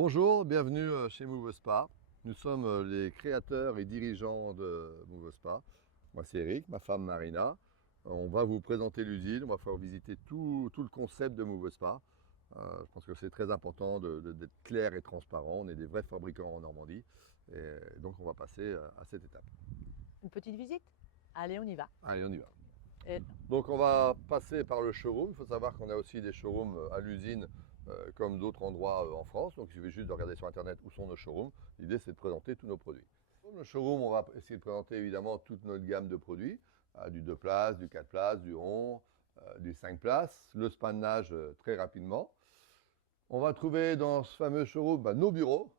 Bonjour, bienvenue chez Move Spa. Nous sommes les créateurs et dirigeants de Move Spa. Moi c'est Eric, ma femme Marina. On va vous présenter l'usine, on va faire visiter tout le concept de Move Spa. Je pense que c'est très important d'être clair et transparent. On est des vrais fabricants en Normandie. Et donc on va passer à cette étape. Une petite visite? Allez, on y va. Allez, on y va. Et Donc on va passer par le showroom. Il faut savoir qu'on a aussi des showrooms à l'usine comme d'autres endroits en France. Donc il suffit juste de regarder sur internet où sont nos showrooms. L'idée c'est de présenter tous nos produits. Dans le showroom, on va essayer de présenter évidemment toute notre gamme de produits. Du 2 places, du 4 places, du rond, du 5 places, le spa de nage très rapidement. On va trouver dans ce fameux showroom nos bureaux,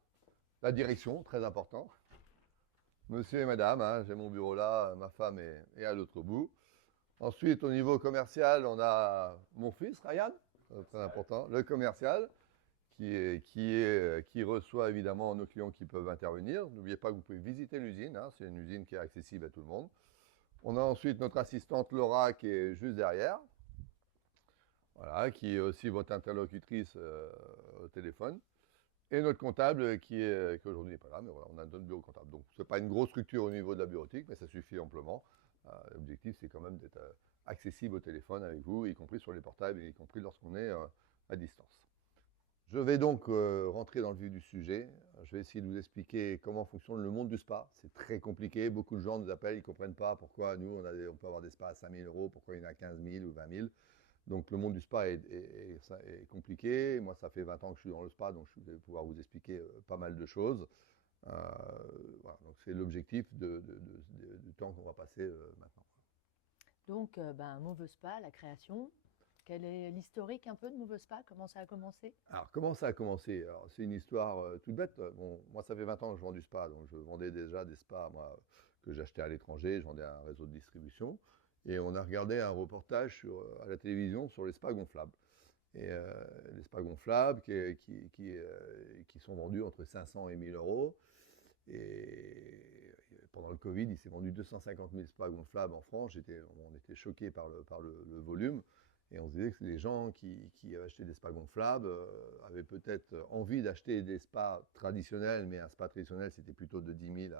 la direction, très important. Monsieur et madame, hein, j'ai mon bureau là, ma femme est à l'autre bout. Ensuite, au niveau commercial, on a mon fils, Ryan, très important, le commercial, qui reçoit évidemment nos clients qui peuvent intervenir. N'oubliez pas que vous pouvez visiter l'usine, hein, c'est une usine qui est accessible à tout le monde. On a ensuite notre assistante Laura qui est juste derrière, voilà, qui est aussi votre interlocutrice au téléphone. Et notre comptable qui aujourd'hui n'est pas là, mais voilà, on a notre bureau comptable. Donc, ce n'est pas une grosse structure au niveau de la bureautique, mais ça suffit amplement. L'objectif, c'est quand même d'être accessible au téléphone avec vous, y compris sur les portables, y compris lorsqu'on est à distance. Je vais donc rentrer dans le vif du sujet. Je vais essayer de vous expliquer comment fonctionne le monde du spa. C'est très compliqué. Beaucoup de gens nous appellent, ils ne comprennent pas pourquoi nous, on peut avoir des spas à 5 000 euros, pourquoi il y en a 15 000 ou 20 000. Donc le monde du spa est compliqué. Moi, ça fait 20 ans que je suis dans le spa, donc je vais pouvoir vous expliquer pas mal de choses. Voilà, donc c'est l'objectif du temps qu'on va passer maintenant. donc, Move Spa, la création. Quel est l'historique un peu de Move Spa? Comment ça a commencé? Alors, comment ça a commencé? Alors, c'est une histoire toute bête. Bon, moi, ça fait 20 ans que je vends du spa, donc je vendais déjà des spas moi, que j'achetais à l'étranger, je vendais à un réseau de distribution. Et on a regardé un reportage à la télévision sur les spas gonflables. Et les spas gonflables qui sont vendus entre 500 et 1000 euros. Et pendant le Covid, il s'est vendu 250 000 spas gonflables en France. On était choqués par le volume. Et on se disait que les gens qui avaient acheté des spas gonflables avaient peut-être envie d'acheter des spas traditionnels, mais un spa traditionnel, c'était plutôt de 10 000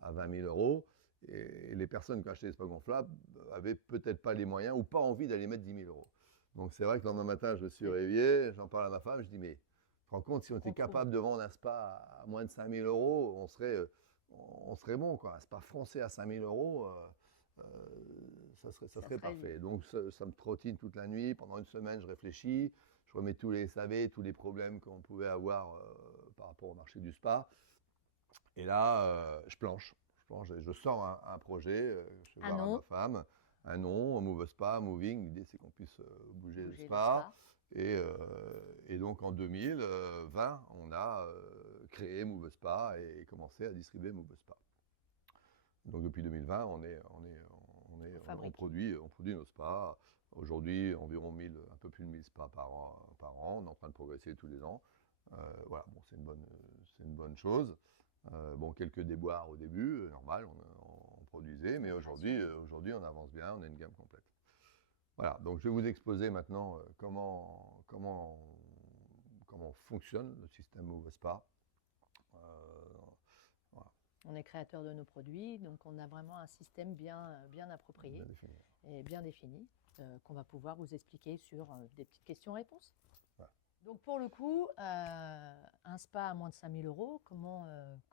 à 20 000 euros. Et les personnes qui ont acheté des spas gonflables avaient peut-être pas les moyens ou pas envie d'aller mettre 10 000 euros. Donc c'est vrai que le lendemain matin, je me suis réveillé, j'en parle à ma femme, je dis mais tu te rends compte, si on était capable de vendre un spa à moins de 5 000 euros, on serait bon, quoi. Un spa français à 5 000 euros, ça serait parfait. Donc ça me trottine toute la nuit. Pendant une semaine, je réfléchis. Je remets tous les SAV, tous les problèmes qu'on pouvait avoir par rapport au marché du spa. Et là, je planche. Je sors un projet. Je vais voir à ma femme. Un nom, Move Spa, Moving. L'idée, c'est qu'on puisse bouger le spa. Et donc en 2020, on a créé Move Spa et commencé à distribuer Move Spa. Donc depuis 2020, on produit nos spas. Aujourd'hui, environ un peu plus de 1000 spas par an. On est en train de progresser tous les ans. Voilà, bon, c'est une bonne chose. Bon, quelques déboires au début, normal, on produisait, mais aujourd'hui, on avance bien, on a une gamme complète. Voilà, donc je vais vous exposer maintenant comment fonctionne le système Move Spa. Voilà. On est créateur de nos produits, donc on a vraiment un système bien approprié et bien défini qu'on va pouvoir vous expliquer sur des petites questions-réponses. Voilà. Donc pour le coup, un spa à moins de 5 000 euros, comment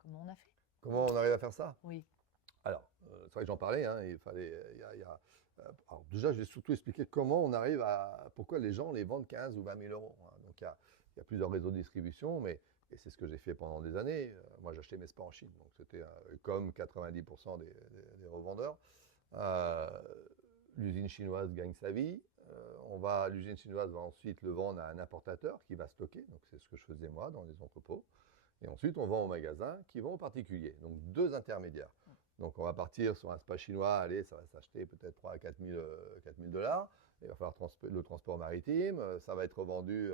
on a fait? Comment on arrive à faire ça? Oui. Alors, c'est vrai que j'en parlais, hein, alors déjà, je vais surtout expliquer comment on arrive pourquoi les gens les vendent 15 ou 20 000 euros. Hein. Donc, il y a plusieurs réseaux de distribution, et c'est ce que j'ai fait pendant des années. Moi, j'achetais mes spas en Chine, donc c'était comme 90% des revendeurs. L'usine chinoise gagne sa vie. L'usine chinoise va ensuite le vendre à un importateur qui va stocker, donc c'est ce que je faisais moi dans les entrepôts. Et ensuite, on vend au magasin qui vend aux particuliers, donc deux intermédiaires. Donc, on va partir sur un spa chinois, allez, ça va s'acheter peut-être 3 à 4 000 $. Il va falloir le transport maritime, ça va être revendu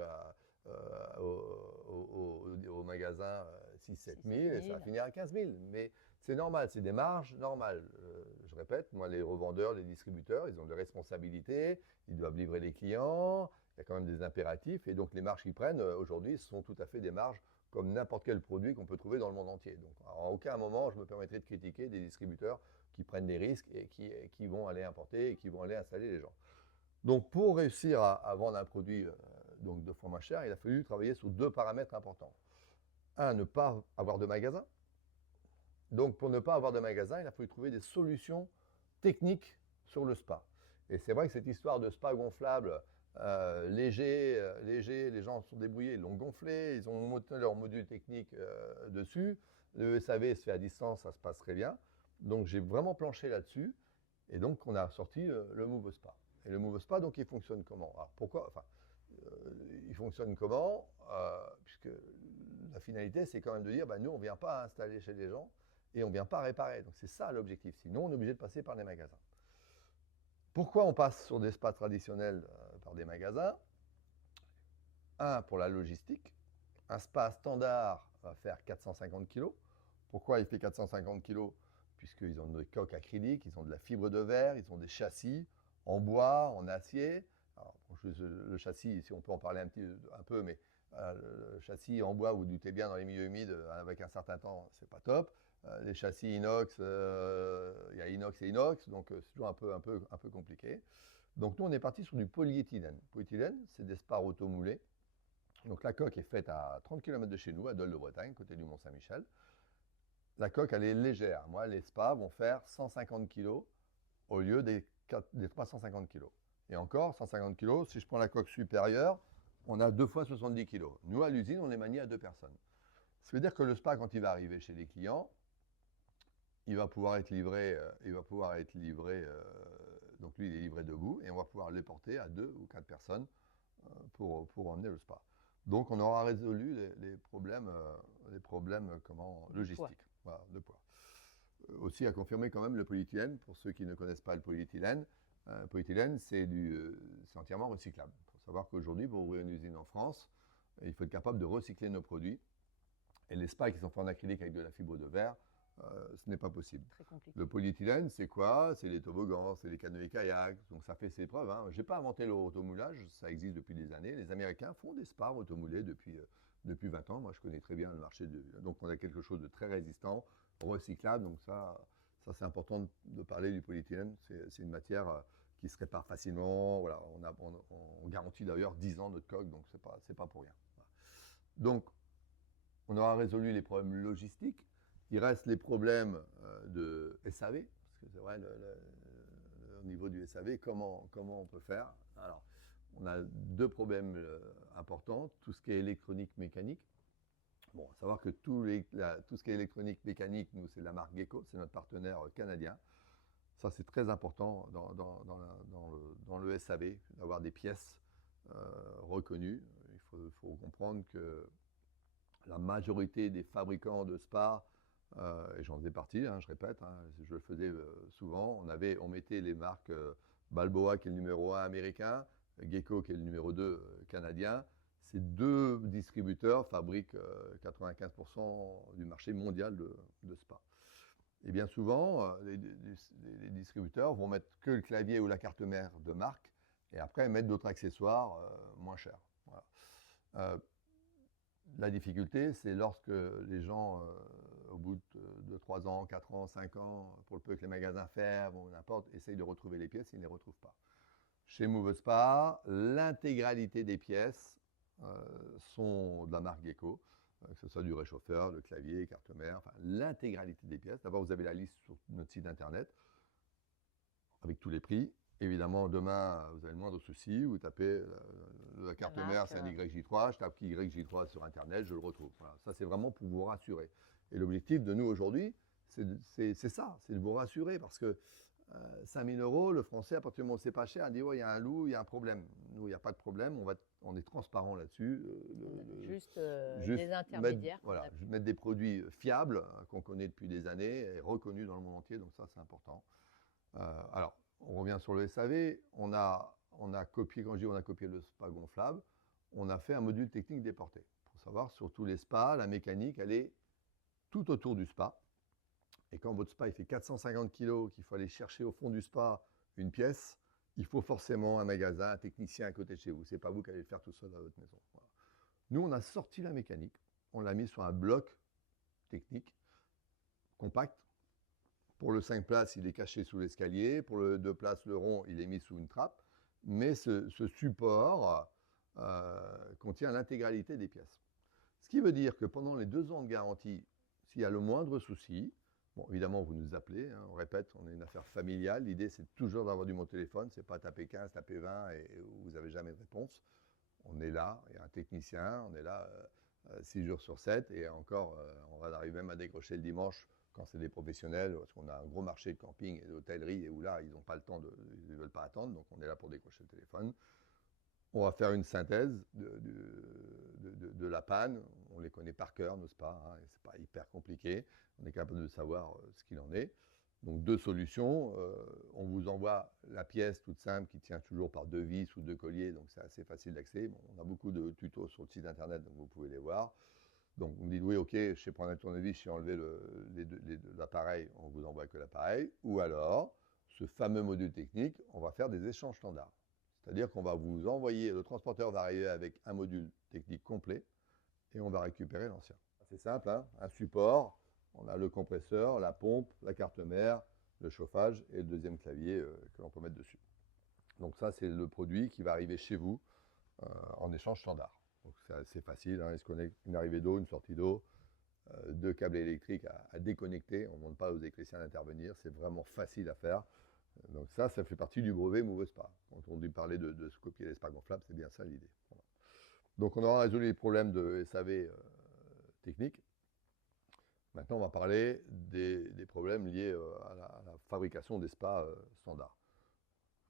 au magasin 6 000 – 7 000 et ça va finir à 15 000. Mais c'est normal, c'est des marges normales. Je répète, moi, les revendeurs, les distributeurs, ils ont des responsabilités, ils doivent livrer les clients, il y a quand même des impératifs et donc les marges qu'ils prennent aujourd'hui sont tout à fait des marges comme n'importe quel produit qu'on peut trouver dans le monde entier. Donc, à aucun moment, je me permettrai de critiquer des distributeurs qui prennent des risques et qui vont aller importer et qui vont aller installer les gens. Donc, pour réussir à vendre un produit donc 2 fois moins cher, il a fallu travailler sur 2 paramètres importants. Un, ne pas avoir de magasin. Donc, pour ne pas avoir de magasin, il a fallu trouver des solutions techniques sur le spa. Et c'est vrai que cette histoire de spa gonflable, léger, les gens se sont débrouillés, ils l'ont gonflé, ils ont monté leur module technique dessus. Le SAV se fait à distance, ça se passe très bien. Donc, j'ai vraiment planché là-dessus. Et donc, on a sorti le Move Spa. Et le Move Spa, donc, il fonctionne comment? Alors, pourquoi? Enfin, il fonctionne comment? Puisque la finalité, c'est quand même de dire, nous, on ne vient pas installer chez les gens et on ne vient pas réparer. Donc, c'est ça l'objectif. Sinon, on est obligé de passer par les magasins. Pourquoi on passe sur des spas traditionnels par des magasins? Un, pour la logistique. Un spa standard va faire 450 kg. Pourquoi il fait 450 kg? Puisqu'ils ont des coques acryliques, ils ont de la fibre de verre, ils ont des châssis en bois, en acier. Alors, le châssis, si on peut en parler un peu, mais le châssis en bois, vous doutez bien, dans les milieux humides, avec un certain temps, c'est pas top. Les châssis inox, il y a inox et inox, donc c'est toujours un peu compliqué. Donc nous, on est parti sur du polyéthylène. Polyéthylène, c'est des spas automoulés. Donc la coque est faite à 30 km de chez nous, à Dole-de-Bretagne, côté du Mont-Saint-Michel. La coque, elle est légère. Moi, les spas vont faire 150 kg au lieu des 350 kg. Et encore, 150 kg, si je prends la coque supérieure, on a 2 fois 70 kg. Nous, à l'usine, on les manie à 2 personnes. Ça veut dire que le spa, quand il va arriver chez les clients, il va pouvoir être livré, donc lui, il est livré debout, et on va pouvoir le porter à 2 ou 4 personnes pour emmener le spa. Donc, on aura résolu les problèmes logistiques. Voilà, de poids. Aussi à confirmer quand même le polyéthylène, pour ceux qui ne connaissent pas le polyéthylène. Polyéthylène, c'est entièrement recyclable. Il faut savoir qu'aujourd'hui, pour ouvrir une usine en France, il faut être capable de recycler nos produits. Et les spas qui sont faits en acrylique avec de la fibre de verre, ce n'est pas possible. Très compliqué. Le polyéthylène, c'est quoi? C'est les toboggans, c'est les canoës-kayaks. Donc ça fait ses preuves. Hein. Je n'ai pas inventé le automoulage, ça existe depuis des années. Les Américains font des spas automoulés depuis 20 ans. Moi, je connais très bien le marché. Donc on a quelque chose de très résistant, recyclable. Donc ça c'est important de parler du polyéthylène. C'est une matière qui se répare facilement. Voilà, on garantit d'ailleurs 10 ans notre coque, donc c'est pas pour rien. Voilà. Donc, on aura résolu les problèmes logistiques. Il reste les problèmes de SAV, parce que c'est vrai, au niveau du SAV, comment on peut faire? Alors, on a 2 problèmes importants, tout ce qui est électronique mécanique. Bon, à savoir que tout ce qui est électronique mécanique, nous, c'est la marque Gecko, c'est notre partenaire canadien. Ça, c'est très important dans le SAV, d'avoir des pièces reconnues. Il faut comprendre que la majorité des fabricants de spas, et j'en faisais partie, je répète, je le faisais souvent, on mettait les marques Balboa qui est le numéro 1 américain, Gecko qui est le numéro 2 canadien. Ces 2 distributeurs fabriquent 95% du marché mondial de spa. Et bien souvent, les distributeurs vont mettre que le clavier ou la carte mère de marque et après mettre d'autres accessoires moins chers. Voilà. La difficulté, c'est lorsque les gens, au bout de 3 ans, 4 ans, 5 ans, pour le peu que les magasins ferment ou n'importe, essayent de retrouver les pièces, ils ne les retrouvent pas. Chez Move Spa, l'intégralité des pièces sont de la marque Gecko, que ce soit du réchauffeur, le clavier, carte mère, enfin l'intégralité des pièces. D'abord, vous avez la liste sur notre site internet avec tous les prix. Évidemment, demain, vous avez le moindre souci, vous tapez la carte mère, c'est un YJ3, je tape YJ3 sur Internet, je le retrouve. Voilà. Ça, c'est vraiment pour vous rassurer. Et l'objectif de nous aujourd'hui, c'est ça, c'est de vous rassurer parce que 5 000 €, le français, à partir du moment où c'est pas cher, il dit ouais, il y a un loup, il y a un problème. Nous, il n'y a pas de problème, on est transparent là-dessus. Juste des intermédiaires. Mettre des produits fiables qu'on connaît depuis des années et reconnus dans le monde entier, donc ça, c'est important. Alors, on revient sur le SAV, on a copié, quand je dis on a copié le spa gonflable, on a fait un module technique déporté. Il faut savoir, sur tous les spas, la mécanique, elle est tout autour du spa. Et quand votre spa il fait 450 kg, qu'il faut aller chercher au fond du spa une pièce, il faut forcément un magasin, un technicien à côté de chez vous. Ce n'est pas vous qui allez le faire tout seul à votre maison. Voilà. Nous, on a sorti la mécanique, on l'a mis sur un bloc technique compact. Pour le 5 places, il est caché sous l'escalier. Pour le 2 places, le rond, il est mis sous une trappe. Mais ce support contient l'intégralité des pièces. Ce qui veut dire que pendant les 2 ans de garantie, s'il y a le moindre souci, bon, évidemment, vous nous appelez, hein, on répète, on est une affaire familiale. L'idée, c'est toujours d'avoir du mot téléphone. C'est pas taper 15, taper 20 et vous n'avez jamais de réponse. On est là, il y a un technicien, on est là 6 jours sur 7 et encore, on va arriver même à décrocher le dimanche quand c'est des professionnels, parce qu'on a un gros marché de camping et d'hôtellerie et où là, ils n'ont pas le temps, ils ne veulent pas attendre, donc on est là pour décrocher le téléphone. On va faire une synthèse de la panne. On les connaît par cœur, n'est-ce pas, hein, et c'est pas hyper compliqué. On est capable de savoir ce qu'il en est. Donc 2 solutions. On vous envoie la pièce toute simple qui tient toujours par 2 vis ou 2 colliers, donc c'est assez facile d'accès. Bon, on a beaucoup de tutos sur le site internet, donc vous pouvez les voir. Donc vous me dites oui, ok, je sais prendre un tournevis, je sais enlever l'appareil, on vous envoie que l'appareil. Ou alors, ce fameux module technique, on va faire des échanges standards. C'est-à-dire qu'on va vous envoyer, le transporteur va arriver avec un module technique complet et on va récupérer l'ancien. C'est simple, hein, un support, on a le compresseur, la pompe, la carte mère, le chauffage et le deuxième clavier que l'on peut mettre dessus. Donc ça, c'est le produit qui va arriver chez vous en échange standard. Donc c'est assez facile, hein, il se connecte une arrivée d'eau, une sortie d'eau, 2 câbles électriques à déconnecter. On ne demande pas aux électriciens d'intervenir, c'est vraiment facile à faire. Donc ça fait partie du brevet MoveSpa. Quand on dit parler de se copier les spas gonflables, c'est bien ça l'idée. Voilà. Donc on aura résolu les problèmes de SAV techniques. Maintenant, on va parler des problèmes liés à la fabrication des spas standards.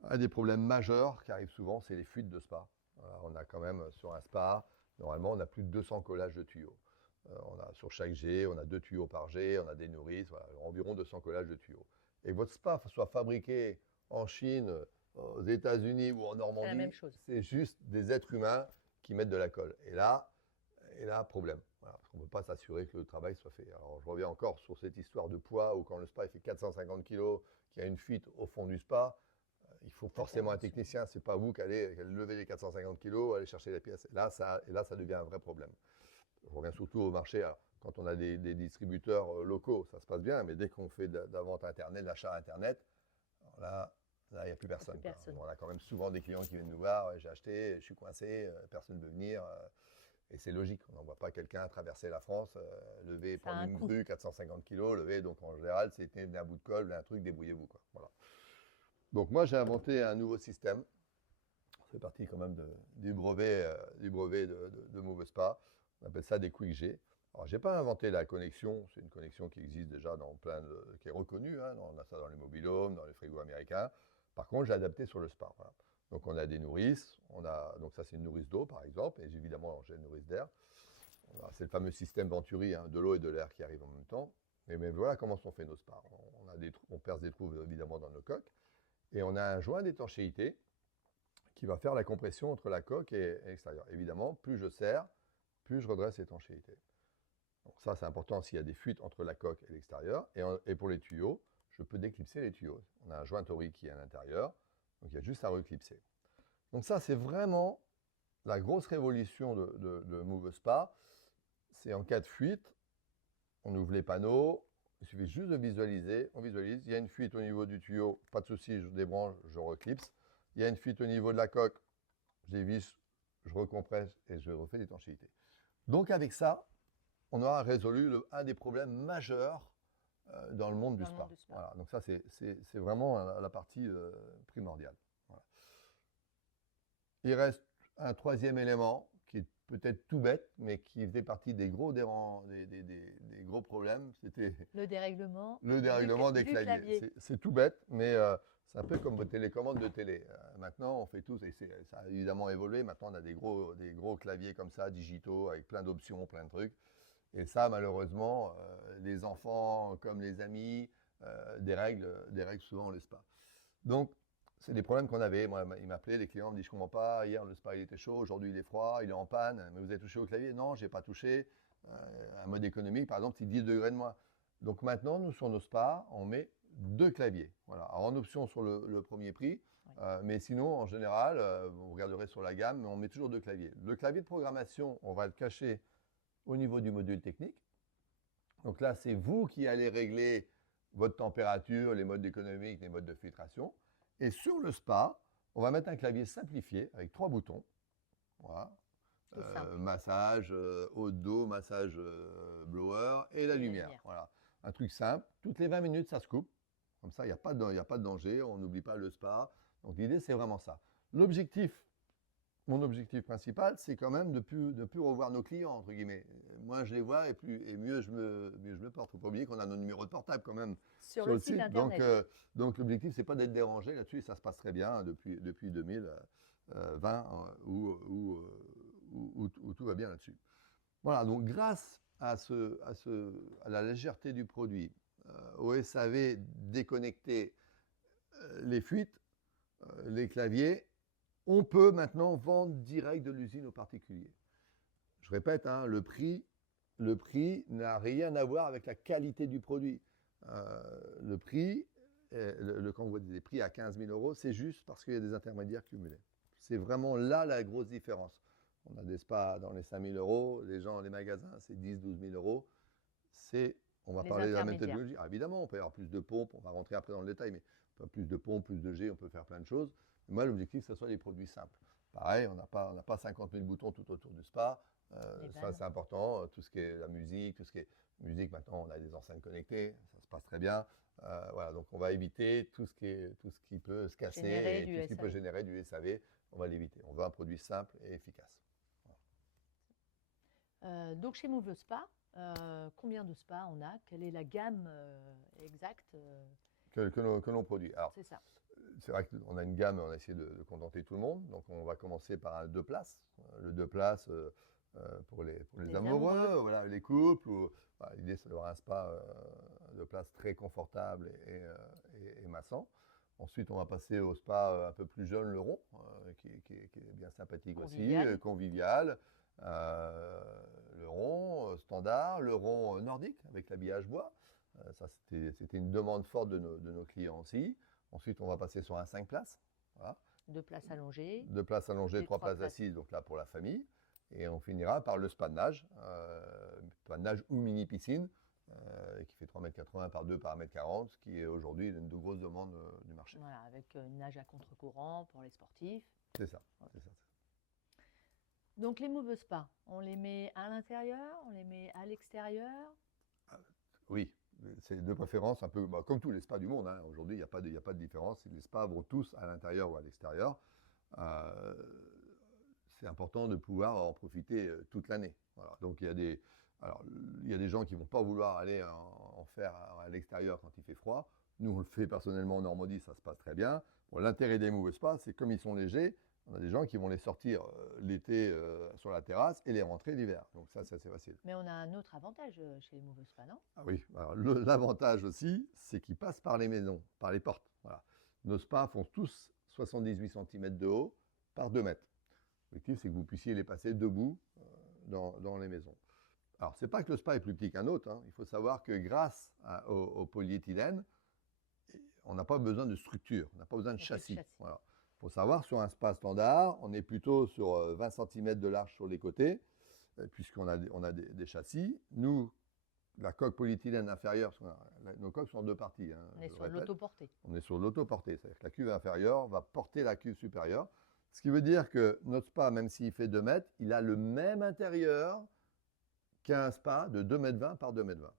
Un des problèmes majeurs qui arrive souvent, c'est les fuites de spa. Voilà, on a quand même sur un spa, normalement, on a plus de 200 collages de tuyaux. On a sur chaque jet, on a 2 tuyaux par jet, on a des nourrices, voilà, environ 200 collages de tuyaux. Et que votre spa soit fabriqué en Chine, aux États-Unis ou en Normandie, c'est juste des êtres humains qui mettent de la colle. Et là, problème. Voilà, parce qu'on ne peut pas s'assurer que le travail soit fait. Alors, je reviens encore sur cette histoire de poids où quand le spa il fait 450 kg, qu'il y a une fuite au fond du spa, il faut forcément un technicien. Ce n'est pas vous qui allez lever les 450 kg, aller chercher les pièces. Et là, ça devient un vrai problème. Je reviens surtout au marché. Alors, quand on a des distributeurs locaux, ça se passe bien, mais dès qu'on fait de la vente Internet, de l'achat Internet, là, il n'y a plus personne. On a quand même souvent des clients qui viennent nous voir, j'ai acheté, je suis coincé, personne ne veut venir. Et c'est logique, on n'envoie pas quelqu'un traverser la France, lever, prendre une grue, 450 kg, lever. Donc en général, c'est venez à bout de colle, un truc, débrouillez-vous. Voilà. Donc moi, j'ai inventé un nouveau système. C'est parti quand même du brevet de MoveSpa. On appelle ça des QuickG. Alors, je n'ai pas inventé la connexion. C'est une connexion qui existe déjà dans qui est reconnue. Hein, on a ça dans les mobil-homes, dans les frigos américains. Par contre, j'ai adapté sur le spa. Voilà. Donc, on a des nourrices. Donc, ça, c'est une nourrice d'eau, par exemple. Et évidemment, j'ai une nourrice d'air. C'est le fameux système Venturi, hein, de l'eau et de l'air qui arrivent en même temps. Mais voilà comment sont faits nos spas. On perce des trous, évidemment, dans nos coques. Et on a un joint d'étanchéité qui va faire la compression entre la coque et l'extérieur. Évidemment, plus je serre, plus je redresse l'étanchéité. Donc ça, c'est important s'il y a des fuites entre la coque et l'extérieur. Et pour les tuyaux, je peux déclipser les tuyaux. On a un joint torique qui est à l'intérieur, donc il y a juste à reclipser. Donc ça, c'est vraiment la grosse révolution de MoveSpa. C'est en cas de fuite, on ouvre les panneaux, il suffit juste de visualiser, on visualise. Il y a une fuite au niveau du tuyau, pas de souci, je débranche, je reclipse. Il y a une fuite au niveau de la coque, je dévisse, je recompresse et je refais l'étanchéité. Donc avec ça, on aura résolu un des problèmes majeurs dans le monde du spa. Voilà. Donc ça, c'est vraiment la partie primordiale. Voilà. Il reste un troisième élément qui est peut-être tout bête, mais qui faisait partie des gros problèmes. C'était le dérèglement des claviers. C'est tout bête, mais c'est un peu comme vos télécommandes de télé. Maintenant, on fait tous, et ça a évidemment évolué. Maintenant, on a des gros claviers comme ça, digitaux, avec plein d'options, plein de trucs. Et ça, malheureusement, les enfants comme les amis dérèglent souvent le spa. Donc, c'est des problèmes qu'on avait. Moi, ils m'appelaient, les clients me disent, je ne comprends pas, hier le spa il était chaud, aujourd'hui il est froid, il est en panne, mais vous avez touché au clavier? Non, je n'ai pas touché. Un mode économique, par exemple, c'est 10 degrés de moins. Donc maintenant, nous, sur nos spas, on met 2 claviers. Voilà. Alors, en option sur le premier prix, mais sinon, en général, vous regarderez sur la gamme, on met toujours 2 claviers. Le clavier de programmation, on va le cacher au niveau du module technique. Donc là, c'est vous qui allez régler votre température, les modes économiques, les modes de filtration. Et sur le spa, on va mettre un clavier simplifié avec 3 boutons. Voilà. Massage, haut de dos, massage blower et la lumière. Voilà. Un truc simple. Toutes les 20 minutes, ça se coupe. Comme ça, il n'y a pas de danger. On n'oublie pas le spa. Donc l'idée, c'est vraiment ça. Mon objectif principal, c'est quand même de ne plus revoir nos clients, entre guillemets. Moins je les vois et mieux je me porte. Il ne faut pas oublier qu'on a nos numéros de portable quand même sur le site internet. Donc l'objectif, ce n'est pas d'être dérangé là-dessus. Ça se passe très bien depuis 2020 où tout va bien là-dessus. Voilà, donc grâce à la légèreté du produit, au SAV déconnecté, les fuites, les claviers, on peut maintenant vendre direct de l'usine aux particuliers. Je répète, hein, le prix n'a rien à voir avec la qualité du produit. Le prix, quand vous voyez des prix à 15 000 euros, c'est juste parce qu'il y a des intermédiaires cumulés. C'est vraiment là la grosse différence. On a des spas dans les 5 000 euros, les magasins, c'est 10 000, 12 000 euros. On va parler de la même technologie. Ah, évidemment, on peut y avoir plus de pompes, on va rentrer après dans le détail, mais plus de pompes, plus de G, on peut faire plein de choses. Moi, l'objectif, c'est que ce soit des produits simples. Pareil, on n'a pas 50 000 boutons tout autour du spa. Ça, c'est important. Tout ce qui est la musique, maintenant, on a des enceintes connectées. Ça se passe très bien. Voilà, donc, on va éviter tout ce qui peut se casser et tout ce qui peut générer du SAV. On va l'éviter. On veut un produit simple et efficace. Voilà. Donc, chez Move Spa, combien de spas on a? Quelle est la gamme exacte que l'on produit? C'est ça. C'est vrai qu'on a une gamme, on a essayé de contenter tout le monde. Donc, on va commencer par un 2 places. Le 2 places pour les amoureux, voilà, les couples. Voilà, l'idée, c'est d'avoir un spa 2 places très confortable et massant. Ensuite, on va passer au spa un peu plus jeune, le rond, qui est bien sympathique aussi, convivial. Le rond standard, le rond nordique avec l'habillage bois. Ça, c'était une demande forte de nos clients aussi. Ensuite, on va passer sur un 5 places. Voilà. 2 places allongées. 2 places allongées, 3 places assises, donc là pour la famille. Et on finira par le spa de nage ou mini-piscine, qui fait 3,80 m par 2 par 1,40 m, ce qui est aujourd'hui une de grosses demandes du marché. Voilà, avec nage à contre-courant pour les sportifs. C'est ça, voilà. C'est ça. Donc les Move Spa, on les met à l'intérieur, on les met à l'extérieur? Oui. C'est de préférence un peu comme tous les spas du monde. Hein. Aujourd'hui, il n'y a pas de différence. Les spas vont tous à l'intérieur ou à l'extérieur. C'est important de pouvoir en profiter toute l'année. Voilà. Donc, il y a des gens qui ne vont pas vouloir aller en faire à l'extérieur quand il fait froid. Nous, on le fait personnellement en Normandie, ça se passe très bien. Bon, l'intérêt des Move Spa, c'est comme ils sont légers, on a des gens qui vont les sortir l'été sur la terrasse et les rentrer l'hiver. Donc ça, c'est assez facile. Mais on a un autre avantage chez les Move Spa, non? Ah oui, l'avantage aussi, c'est qu'ils passent par les maisons, par les portes. Voilà. Nos spas font tous 78 cm de haut par 2 mètres. L'objectif, c'est que vous puissiez les passer debout dans les maisons. Alors, ce n'est pas que le spa est plus petit qu'un autre. Hein. Il faut savoir que grâce au polyéthylène, on n'a pas besoin de structure, on n'a pas besoin de châssis. Voilà. Il faut savoir, sur un spa standard, on est plutôt sur 20 cm de large sur les côtés, puisqu'on a des châssis. Nous, la coque polyéthylène inférieure, nos coques sont en 2 parties. Hein, on est sur l'autoportée. On est sur l'autoportée, c'est-à-dire que la cuve inférieure va porter la cuve supérieure. Ce qui veut dire que notre spa, même s'il fait 2 mètres, il a le même intérieur qu'un spa de 2,20 m par 2,20 m.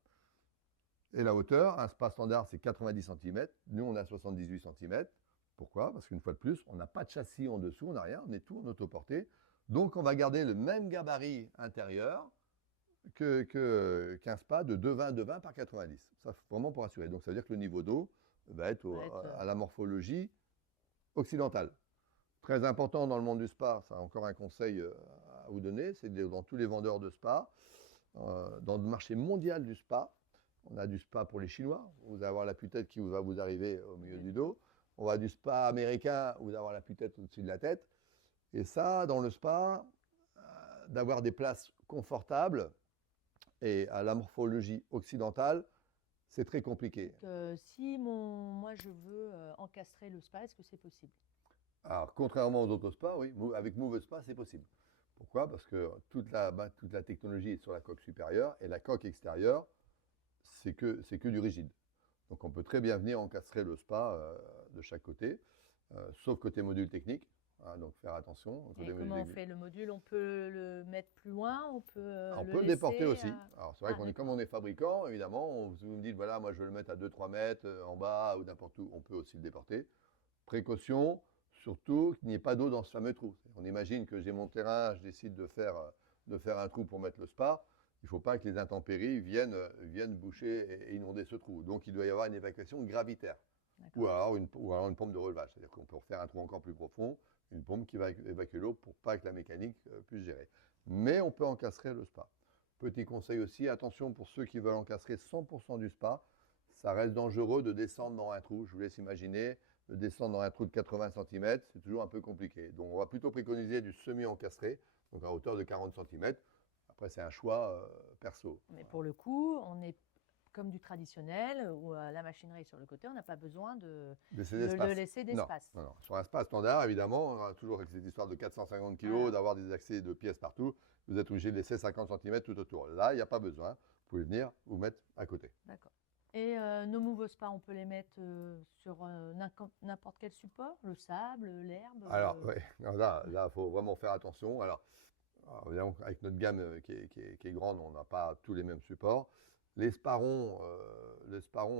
Et la hauteur, un spa standard, c'est 90 cm. Nous, on a 78 cm. Pourquoi? Parce qu'une fois de plus, on n'a pas de châssis en dessous, on n'a rien, on est tout en autoportée. Donc, on va garder le même gabarit intérieur qu'un spa de 2,20 par 90. Ça, vraiment pour assurer. Donc, ça veut dire que le niveau d'eau va être à la morphologie occidentale. Très important dans le monde du spa, ça encore un conseil à vous donner, c'est dans tous les vendeurs de spa, dans le marché mondial du spa, on a du spa pour les Chinois, vous allez avoir la putette qui va vous arriver au milieu du dos, on va du spa américain, vous allez avoir la putette au-dessus de la tête, et ça, dans le spa, d'avoir des places confortables et à la morphologie occidentale, c'est très compliqué. Si moi je veux encastrer le spa, est-ce que c'est possible? Alors, contrairement aux autres spas, oui, avec Move Spa, c'est possible. Pourquoi? Parce que toute la technologie est sur la coque supérieure et la coque extérieure, c'est que du rigide. Donc on peut très bien venir encastrer le spa de chaque côté, sauf côté module technique. Hein, donc faire attention. Et comment on fait le module? On peut le mettre plus loin? On peut le déporter aussi. à... Alors c'est vrai comme on est fabricant, évidemment, vous me dites, voilà, moi je veux le mettre à 2-3 mètres en bas ou n'importe où, on peut aussi le déporter. Précaution, surtout qu'il n'y ait pas d'eau dans ce fameux trou. On imagine que j'ai mon terrain, je décide de faire un trou pour mettre le spa. Il ne faut pas que les intempéries viennent boucher et inonder ce trou. Donc il doit y avoir une évacuation gravitaire. Ou alors une pompe de relevage. C'est-à-dire qu'on peut refaire un trou encore plus profond, une pompe qui va évacuer l'eau pour pas que la mécanique puisse gérer. Mais on peut encastrer le spa. Petit conseil aussi, attention pour ceux qui veulent encastrer 100% du spa, ça reste dangereux de descendre dans un trou. Je vous laisse imaginer, de descendre dans un trou de 80 cm, c'est toujours un peu compliqué. Donc on va plutôt préconiser du semi-encastré, donc à hauteur de 40 cm. Après c'est un choix perso. Mais pour le coup, on est comme du traditionnel, où la machinerie est sur le côté, on n'a pas besoin de laisser d'espace. Non. Sur un spa standard, évidemment, on a toujours avec cette histoire de 450 kg, d'avoir des accès de pièces partout, vous êtes obligé de laisser 50 cm tout autour. Là, il n'y a pas besoin. Vous pouvez venir vous mettre à côté. D'accord. Et nos Move Spa, on peut les mettre sur n'importe quel support, le sable, l'herbe. Alors, ouais, là, il faut vraiment faire attention. Alors évidemment, avec notre gamme qui est grande, on n'a pas tous les mêmes supports. Les sparons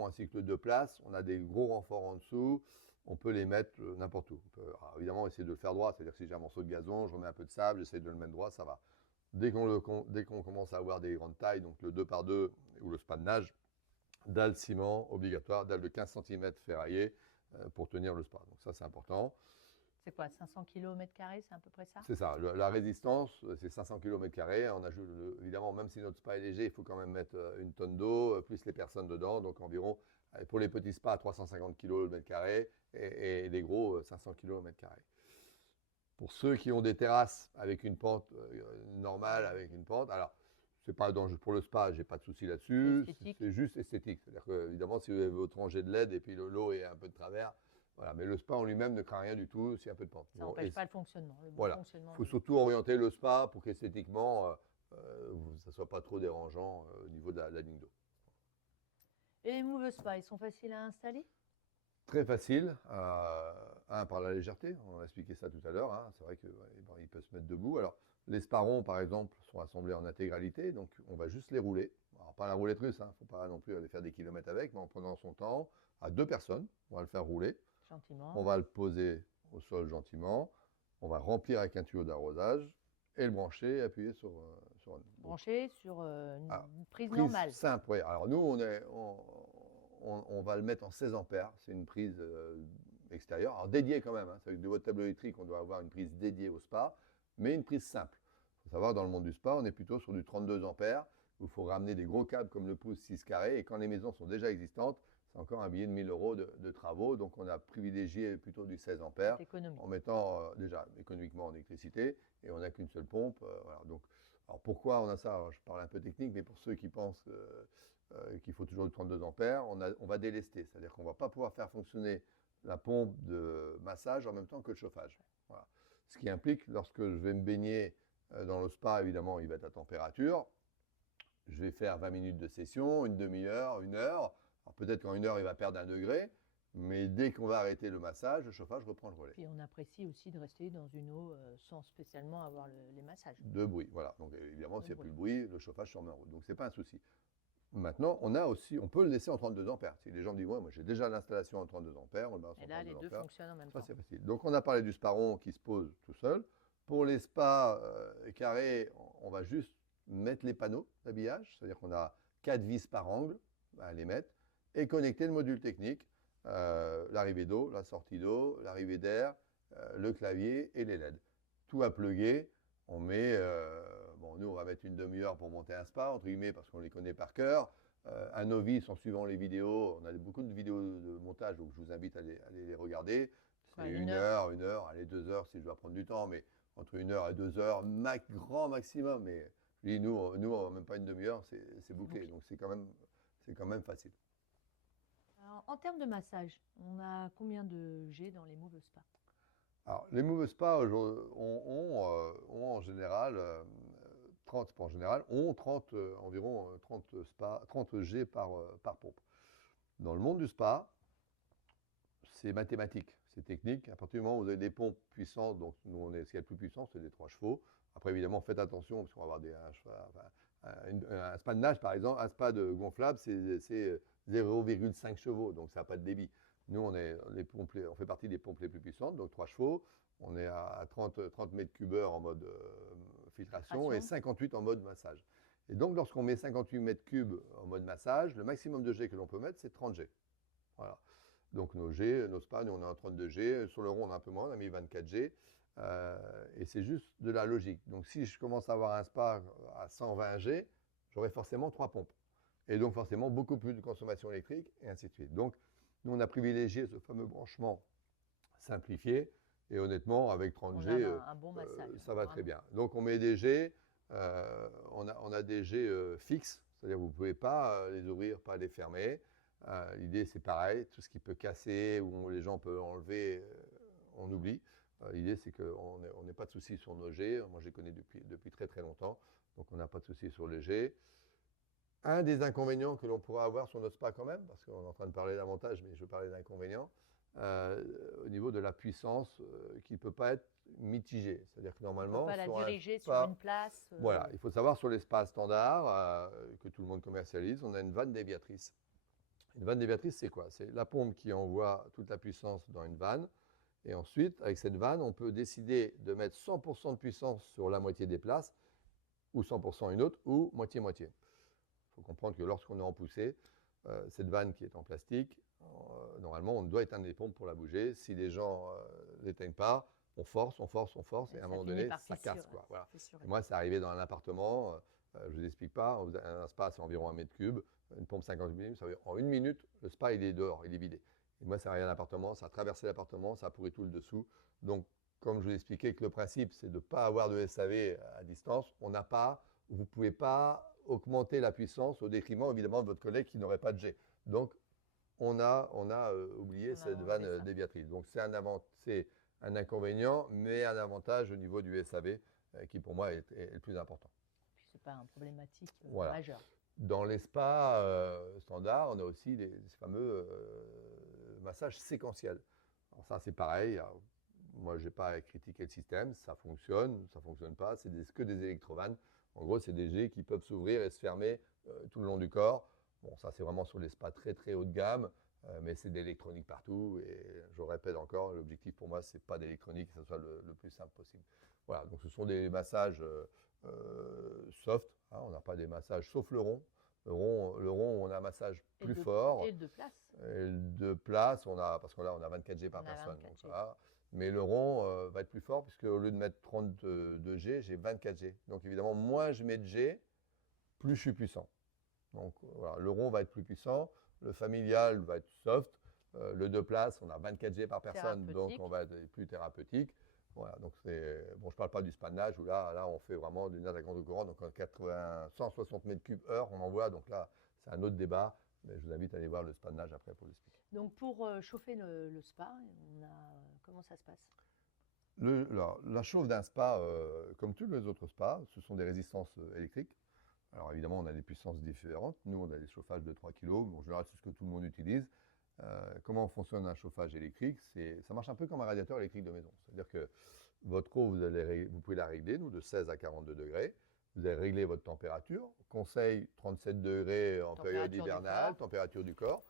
ainsi que le 2 places, on a des gros renforts en dessous. On peut les mettre n'importe où. On peut, évidemment, essayer de le faire droit. C'est-à-dire que si j'ai un morceau de gazon, je remets un peu de sable, j'essaie de le mettre droit, ça va. Dès qu'on commence à avoir des grandes tailles, donc le 2x2 ou le spa de nage, dalle ciment obligatoire, dalle de 15 cm ferraillée pour tenir le spa. Donc ça, c'est important. C'est quoi, 500 km², c'est à peu près ça? C'est ça, la résistance, c'est 500 km². On ajoute, évidemment, même si notre spa est léger, il faut quand même mettre une tonne d'eau, plus les personnes dedans, donc environ, pour les petits spas, 350 km² et les gros, 500 km². Pour ceux qui ont des terrasses avec une pente normale, avec une pente, alors, c'est pas dangereux pour le spa, j'ai pas de souci là-dessus, c'est juste esthétique. C'est-à-dire que, évidemment, si vous avez votre rangée de LED et puis l'eau est un peu de travers, voilà, mais le spa en lui-même ne craint rien du tout s'il y a un peu de pente. Ça n'empêche pas le fonctionnement. Voilà. Il faut surtout orienter le spa pour qu'esthétiquement, ça ne soit pas trop dérangeant au niveau de la ligne d'eau. Et les Move Spa, ils sont faciles à installer? Très facile. Par la légèreté, on a expliqué ça tout à l'heure. Hein. C'est vrai qu'il peut se mettre debout. Alors, les sparons, par exemple, sont assemblés en intégralité, donc on va juste les rouler. Alors, pas la roulette russe, il ne faut pas non plus aller faire des kilomètres avec, mais en prenant son temps, à 2 personnes, on va le faire rouler. Gentiment. On va le poser au sol gentiment. On va remplir avec un tuyau d'arrosage et le brancher et appuyer sur un. Brancher sur une prise normale. Simple, oui. Alors nous, on va le mettre en 16 ampères. C'est une prise extérieure, alors dédiée quand même. Hein. C'est avec de votre tableau électrique, on doit avoir une prise dédiée au spa, mais une prise simple. Il faut savoir, dans le monde du spa, on est plutôt sur du 32 ampères, où il faut ramener des gros câbles comme le pouce 6 carré, et quand les maisons sont déjà existantes, c'est encore un billet de 1000 € de travaux, donc on a privilégié plutôt du 16 ampères, en mettant déjà économiquement en électricité, et on n'a qu'une seule pompe. Voilà. Donc, alors pourquoi on a ça? Alors, je parle un peu technique, mais pour ceux qui pensent qu'il faut toujours du 32 ampères, on va délester, c'est-à-dire qu'on ne va pas pouvoir faire fonctionner la pompe de massage en même temps que le chauffage. Voilà. Ce qui implique, lorsque je vais me baigner dans le spa, évidemment, il va être à température, je vais faire 20 minutes de session, une demi-heure, 1 heure. Alors peut-être qu'en 1 heure, il va perdre 1 degré, mais dès qu'on va arrêter le massage, le chauffage reprend le relais. Puis on apprécie aussi de rester dans une eau sans spécialement avoir les massages. De bruit, voilà. Donc évidemment, s'il n'y a plus de bruit, le chauffage se remet en route. Donc ce n'est pas un souci. Maintenant, on peut le laisser en 32 ampères. Si les gens disent, ouais, moi j'ai déjà l'installation en 32 ampères, on le balance en 32 ampères. Et là, les deux fonctionnent en même temps. Ça, c'est facile. Donc on a parlé du sparon qui se pose tout seul. Pour les spas carrés, on va juste mettre les panneaux d'habillage, c'est-à-dire qu'on a 4 vis par angle à les mettre, et connecter le module technique, l'arrivée d'eau, la sortie d'eau, l'arrivée d'air, le clavier et les LED. Tout à plugger, on met, nous on va mettre une demi-heure pour monter un spa, entre guillemets, parce qu'on les connaît par cœur. Un novice, en suivant les vidéos, on a beaucoup de vidéos de montage, donc je vous invite à aller les regarder. C'est 1 heure, 1 heure, allez 2 heures si je dois prendre du temps, mais entre 1 heure et 2 heures, grand maximum. Mais je dis, nous même pas une demi-heure, c'est bouclé. Donc c'est quand même facile. Alors, en termes de massage, on a combien de G dans les Move Spa? Alors, les nouveaux spas ont en général, 30, pas en général, ont 30, environ 30 G par pompe. Dans le monde du spa, c'est mathématique, c'est technique. À partir du moment où vous avez des pompes puissantes, donc nous, ce qu'il y a le plus puissant, c'est des 3 chevaux. Après, évidemment, faites attention, parce qu'on va avoir un spa de nage, par exemple, un spa de gonflable, c'est 0,5 chevaux, donc ça n'a pas de débit. Nous, on fait partie des pompes les plus puissantes, donc 3 chevaux. On est à 30 mètres cubeurs en mode filtration et 58 en mode massage. Et donc, lorsqu'on met 58 mètres cubes en mode massage, le maximum de G que l'on peut mettre, c'est 30 G. Voilà. Donc nos G, nos spas, nous on est en 32 G. Sur le rond, on a un peu moins, on a mis 24 G. Et c'est juste de la logique. Donc si je commence à avoir un spa à 120 G, j'aurai forcément 3 pompes. Et donc forcément beaucoup plus de consommation électrique, et ainsi de suite. Donc nous, on a privilégié ce fameux branchement simplifié. Et honnêtement, avec 30 G, un bon massage, ça va très bien. Donc on met des G, on a des G fixes, c'est-à-dire que vous ne pouvez pas les ouvrir, pas les fermer. L'idée, c'est pareil, tout ce qui peut casser ou les gens peuvent enlever, on oublie. L'idée, c'est qu'on n'ait pas de soucis sur nos G. Moi, je les connais depuis très très longtemps, donc on n'a pas de soucis sur les G. Un des inconvénients que l'on pourra avoir sur notre spa quand même, parce qu'on est en train de parler d'avantages, mais je veux parler d'inconvénients, au niveau de la puissance qui ne peut pas être mitigée. C'est-à-dire que normalement, on ne peut pas la diriger sur une place. Voilà, il faut savoir sur les spas standards que tout le monde commercialise, on a une vanne déviatrice. Une vanne déviatrice, c'est quoi? C'est la pompe qui envoie toute la puissance dans une vanne. Et ensuite, avec cette vanne, on peut décider de mettre 100% de puissance sur la moitié des places, ou 100% une autre, ou moitié-moitié. Il faut comprendre que lorsqu'on est en poussée, cette vanne qui est en plastique, normalement, on doit éteindre les pompes pour la bouger. Si les gens ne l'éteignent pas, on force, et à un moment donné, ça casse. Quoi. Voilà. Moi, c'est arrivé dans un appartement, je ne vous explique pas, un spa, c'est environ 1 mètre cube, une pompe 50 mm, ça veut dire en 1 minute, le spa, il est dehors, il est vidé. Et moi, ça arrivé dans un appartement, ça a traversé l'appartement, ça a pourri tout le dessous. Donc, comme je vous expliquais que le principe, c'est de ne pas avoir de SAV à distance, vous ne pouvez pas augmenter la puissance au détriment, évidemment, de votre collègue qui n'aurait pas de G. Donc, on a oublié cette vanne déviatrice. Donc, c'est un inconvénient, mais un avantage au niveau du SAV, qui pour moi est le plus important. Puis, ce n'est pas un problématique voilà. majeure. Dans les spas standards, on a aussi ces fameux massages séquentiels. Alors ça, c'est pareil. Alors, moi, je n'ai pas critiqué le système. Ça fonctionne pas. C'est que des électrovannes. En gros, c'est des G qui peuvent s'ouvrir et se fermer tout le long du corps. Bon, ça, c'est vraiment sur les spas très, très haut de gamme. Mais c'est de l'électronique partout. Et je répète encore, l'objectif pour moi, ce n'est pas d'électronique, que ce soit le plus simple possible. Voilà, donc ce sont des massages soft. Hein, on n'a pas des massages, sauf le rond. Le rond, on a un massage plus fort. Et de place. Et de place, parce que là, on a 24 G par personne. Donc, voilà. Mais le rond va être plus fort, puisque au lieu de mettre 32 G, j'ai 24 G. Donc évidemment, moins je mets de G, plus je suis puissant. Donc voilà, le rond va être plus puissant, le familial va être soft, le 2 places, on a 24 G par personne, donc on va être plus thérapeutique. Voilà, donc je ne parle pas du spa de nage où là on fait vraiment du nage à grande courant, donc 160 mètres cubes heure, on envoie, donc là c'est un autre débat, mais je vous invite à aller voir le spa de nage après pour l'expliquer. Donc pour chauffer le spa, comment ça se passe? La chauffe d'un spa, comme tous les autres spas, ce sont des résistances électriques. Alors évidemment, on a des puissances différentes. Nous, on a des chauffages de 3 kg. En général, c'est ce que tout le monde utilise. Comment fonctionne un chauffage électrique? Ça marche un peu comme un radiateur électrique de maison. C'est-à-dire que votre eau, vous pouvez la régler, de 16 à 42 degrés. Vous allez régler votre température. Conseil 37 degrés en période hivernale, température du corps.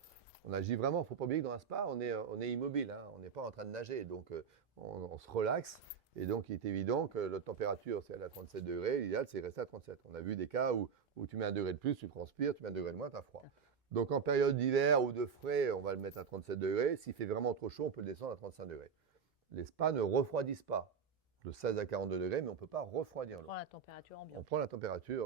On agit vraiment, il ne faut pas oublier que dans un spa, on est immobile, hein, on n'est pas en train de nager. Donc on se relaxe. Et donc, il est évident que la température, c'est à 37 degrés. L'idéal, c'est rester à 37. On a vu des cas où tu mets 1 degré de plus, tu transpires, tu mets 1 degré de moins, tu as froid. Donc, en période d'hiver ou de frais, on va le mettre à 37 degrés. S'il fait vraiment trop chaud, on peut le descendre à 35 degrés. Les spas ne refroidissent pas de 16 à 42 degrés, mais on ne peut pas refroidir l'eau. On prend la température ambiante. On prend la température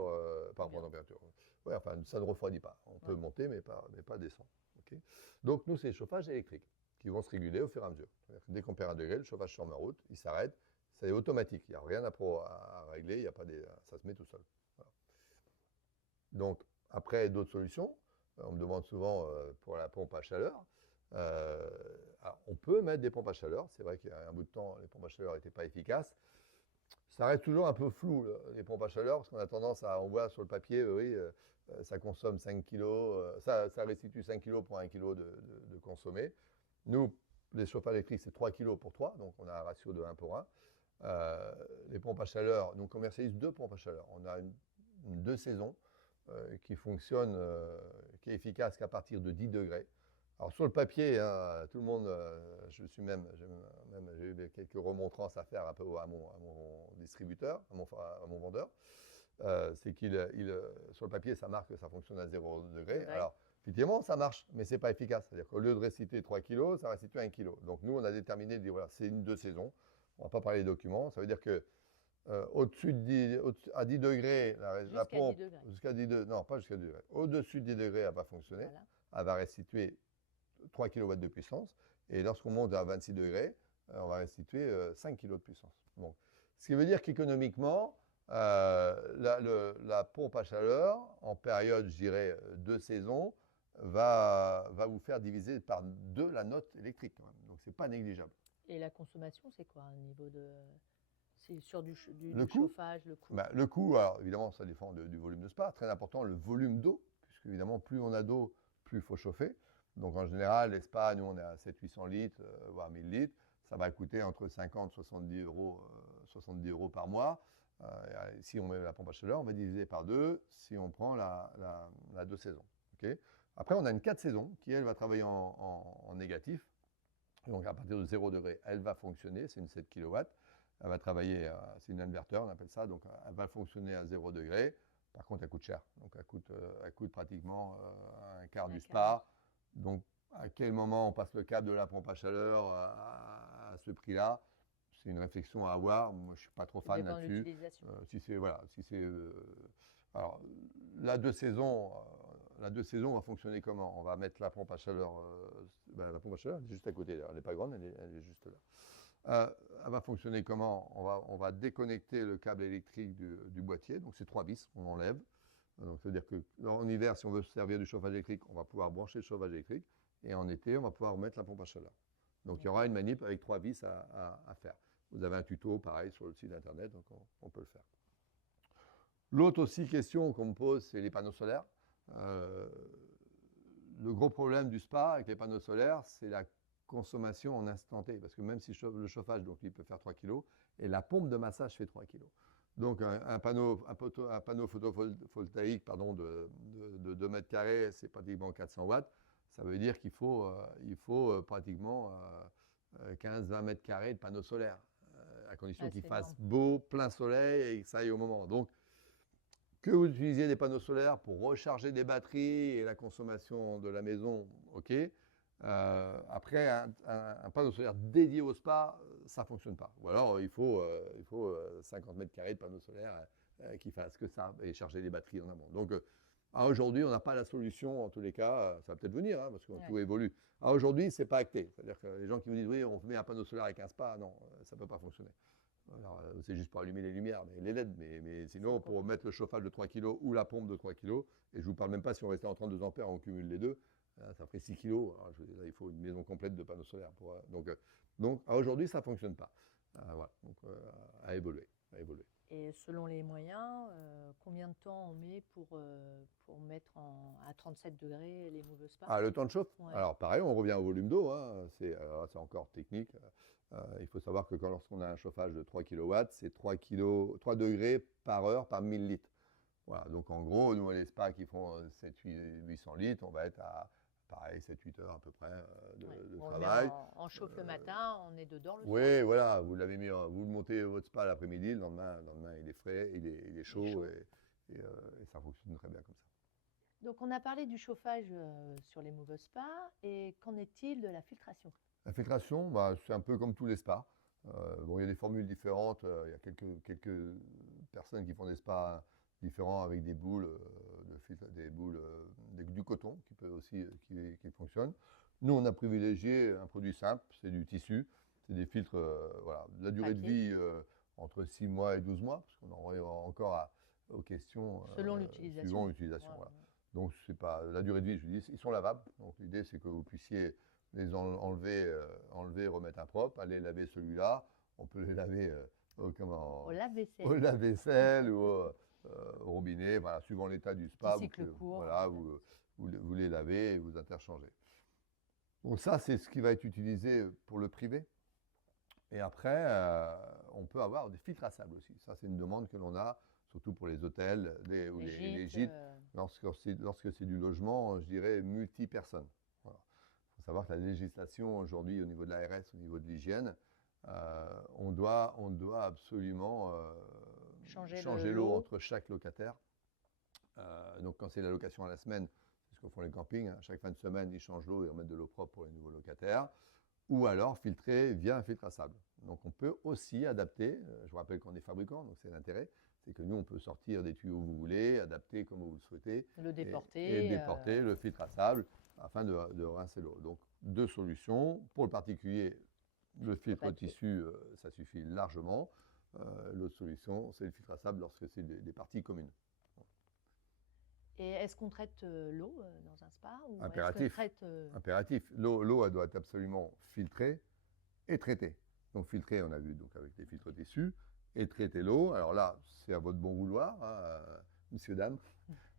par rapport à la température. Ouais, enfin, ça ne refroidit pas. On peut monter, mais pas descendre. Okay. Donc, nous, c'est le chauffage électrique qui vont se réguler au fur et à mesure. Dès qu'on perd 1 degré, le chauffage sur ma route, il s'arrête. C'est automatique, il n'y a rien à régler, ça se met tout seul. Voilà. Donc, après, d'autres solutions. On me demande souvent pour la pompe à chaleur. Alors, on peut mettre des pompes à chaleur. C'est vrai qu'il y a un bout de temps, les pompes à chaleur n'étaient pas efficaces. Ça reste toujours un peu flou, les pompes à chaleur, parce qu'on a tendance à, on voit sur le papier, oui, ça consomme 5 kg, ça restitue 5 kg pour 1 kg de consommé. Nous, les chauffages électriques, c'est 3 kg pour 3, donc on a un ratio de 1 pour 1. Les pompes à chaleur, nous on commercialise 2 pompes à chaleur. On a une 2 saisons qui fonctionne, qui est efficace qu'à partir de 10 degrés. Alors sur le papier, hein, tout le monde, j'ai eu quelques remontrances à faire un peu à mon distributeur, à mon vendeur. C'est sur le papier, ça marque que ça fonctionne à 0 degré. Alors effectivement, ça marche, mais c'est pas efficace. C'est-à-dire qu'au lieu de restituer 3 kg, ça restitue 1 kg. Donc nous, on a déterminé de dire voilà, c'est une 2 saisons. On va pas parler des documents. Ça veut dire que à 10 degrés, la pompe, jusqu'à 10 degrés, non, pas jusqu'à 10 degrés. Au-dessus de 10 degrés, elle va fonctionner. Voilà. Elle va restituer 3 kW de puissance. Et lorsqu'on monte à 26 degrés, on va restituer 5 kg de puissance. Donc, ce qui veut dire qu'économiquement, la pompe à chaleur, en période, je dirais, de saison, va vous faire diviser par 2 la note électrique. Quand même. Donc, ce n'est pas négligeable. Et la consommation, c'est quoi au niveau de... C'est sur du chauffage, le coût Le coût, alors évidemment, ça dépend du volume de spa. Très important, le volume d'eau, puisque évidemment, plus on a d'eau, plus il faut chauffer. Donc en général, les spas, nous on est à 700-800 litres, voire 1000 litres. Ça va coûter entre 50 et 70 euros par mois. Si on met la pompe à chaleur, on va diviser par 2 si on prend la 2 saisons. Okay. Après, on a une 4 saisons qui, elle, va travailler en négatif. Donc à partir de 0 degré, elle va fonctionner, c'est une 7 kW. Elle va travailler, c'est une inverteur, on appelle ça, donc elle va fonctionner à 0 degré. Par contre, elle coûte cher. Donc elle coûte pratiquement un quart du spa. Donc, à quel moment on passe le cap de la pompe à chaleur à ce prix-là? C'est une réflexion à avoir. Moi, je ne suis pas trop fan là-dessus. Alors, la 2 saisons va fonctionner comment? On va mettre la pompe à chaleur. La pompe à chaleur, elle est juste à côté. Elle n'est pas grande, elle est juste là. Elle va fonctionner comment? On va déconnecter le câble électrique du boîtier. Donc, c'est 3 vis qu'on enlève. Donc, ça veut dire qu'en hiver, si on veut se servir du chauffage électrique, on va pouvoir brancher le chauffage électrique. Et en été, on va pouvoir remettre la pompe à chaleur. Donc, il y aura une manip avec 3 vis à faire. Vous avez un tuto, pareil, sur le site internet, donc on peut le faire. L'autre aussi question qu'on me pose, c'est les panneaux solaires. Le gros problème du spa avec les panneaux solaires, c'est la consommation en instant T. Parce que même si le chauffage, donc, il peut faire 3 kg, et la pompe de massage fait 3 kg. Donc un panneau photovoltaïque de 2 mètres carrés, c'est pratiquement 400 watts. Ça veut dire qu'il faut pratiquement 15-20 mètres carrés de panneaux solaires, à condition qu'il fasse beau, plein soleil et que ça aille au moment. Donc, que vous utilisiez des panneaux solaires pour recharger des batteries et la consommation de la maison, ok. Après, un panneau solaire dédié au spa, ça ne fonctionne pas. Ou alors, il faut 50 mètres carrés de panneaux solaires qui fassent que ça et charger les batteries en amont. Donc, aujourd'hui, on n'a pas la solution, en tous les cas, ça va peut-être venir, hein, parce que tout évolue. Aujourd'hui, ce n'est pas acté. C'est-à-dire que les gens qui vous disent, oui, on met un panneau solaire avec un spa, non, ça ne peut pas fonctionner. Alors, c'est juste pour allumer les lumières, les LED, mais sinon, pour mettre le chauffage de 3 kg ou la pompe de 3 kg, et je ne vous parle même pas si on restait en 32 ampères, on cumule les deux, ça ferait 6 kg. Alors, là, il faut une maison complète de panneaux solaires. Donc aujourd'hui, ça ne fonctionne pas. Voilà, donc à évoluer. Et selon les moyens, combien de temps on met pour mettre à 37 degrés les moules spa? Le temps de chauffe. Alors pareil, on revient au volume d'eau. Hein. C'est encore technique. Il faut savoir que lorsqu'on a un chauffage de 3 kW, c'est 3 degrés par heure par 1000 litres. Voilà, donc en gros, nous, les spas qui font 700-800 litres, on va être à pareil, 7-8 heures à peu près de travail. On chauffe le matin, on est dedans le soir. Oui, voilà, vous l'avez mis, vous montez votre spa l'après-midi, le lendemain il est frais, il est chaud et ça fonctionne très bien comme ça. Donc on a parlé du chauffage sur les Move Spa, et qu'en est-il de la filtration? La filtration, c'est un peu comme tous les spas. Il y a des formules différentes, il y a quelques personnes qui font des spas différents avec des boules, du coton qui peut aussi qui fonctionne. Nous, on a privilégié un produit simple, c'est du tissu, c'est des filtres, la durée de vie entre 6 mois et 12 mois, parce qu'on en revient encore aux questions selon l'utilisation. Suivant l'utilisation. Voilà. Donc c'est pas la durée de vie, je dis, ils sont lavables. Donc l'idée c'est que vous puissiez les enlever, remettre un propre, aller laver celui-là. On peut les laver au lave-vaisselle. Au lave-vaisselle ou au robinet, voilà, suivant l'état du spa. Voilà, vous les lavez et vous interchangez. Donc ça, c'est ce qui va être utilisé pour le privé. Et après, on peut avoir des filtres à sable aussi. Ça, c'est une demande que l'on a, surtout pour les hôtels ou les gîtes. Lorsque c'est du logement, je dirais multi-personnes. Voilà. Il faut savoir que la législation aujourd'hui, au niveau de l'ARS, au niveau de l'hygiène, on doit absolument changer l'eau entre chaque locataire. Donc quand c'est la location à la semaine, c'est ce que font les campings. Hein. Chaque fin de semaine, ils changent l'eau et remettent de l'eau propre pour les nouveaux locataires. Ou alors filtrer via un filtre à sable. Donc on peut aussi adapter, je vous rappelle qu'on est fabricant, donc c'est l'intérêt, c'est que nous on peut sortir des tuyaux où vous voulez, adapter comme vous le souhaitez, le déporter, et déporter le filtre à sable afin de rincer l'eau. Donc deux solutions, pour le particulier, le filtre tissu, ça suffit largement. L'autre solution, c'est le filtre à sable lorsque c'est des parties communes. Et est-ce qu'on traite l'eau dans un spa ou Impératif. Impératif. L'eau, elle doit être absolument filtrée et traitée. Donc filtrée, on a vu donc avec les filtres tissus, et traiter l'eau. Alors là, c'est à votre bon vouloir, hein, messieurs, dames,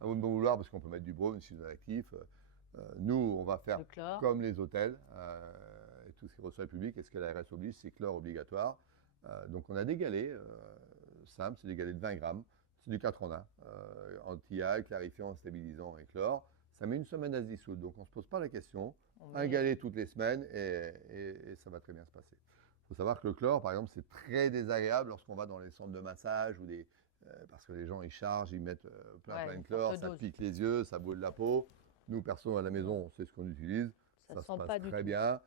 à votre bon vouloir, parce qu'on peut mettre du brome, si vous êtes actif. Nous, on va faire comme les hôtels et tout ce qui reçoit le public. Et ce que l'ARS oblige, c'est chlore obligatoire. Donc on a des galets simples, c'est des galets de 20 grammes. C'est du 4 en 1, anti-algue, clarifiant, stabilisant et chlore. Ça met une semaine à se dissoudre, donc on ne se pose pas la question. Un galet toutes les semaines et ça va très bien se passer. Il faut savoir que le chlore, par exemple, c'est très désagréable lorsqu'on va dans les centres de massage ou parce que les gens ils chargent, ils mettent plein de chlore, ça pique les yeux, ça brûle la peau. Nous, perso, à la maison, on sait ce qu'on utilise, ça se passe très bien.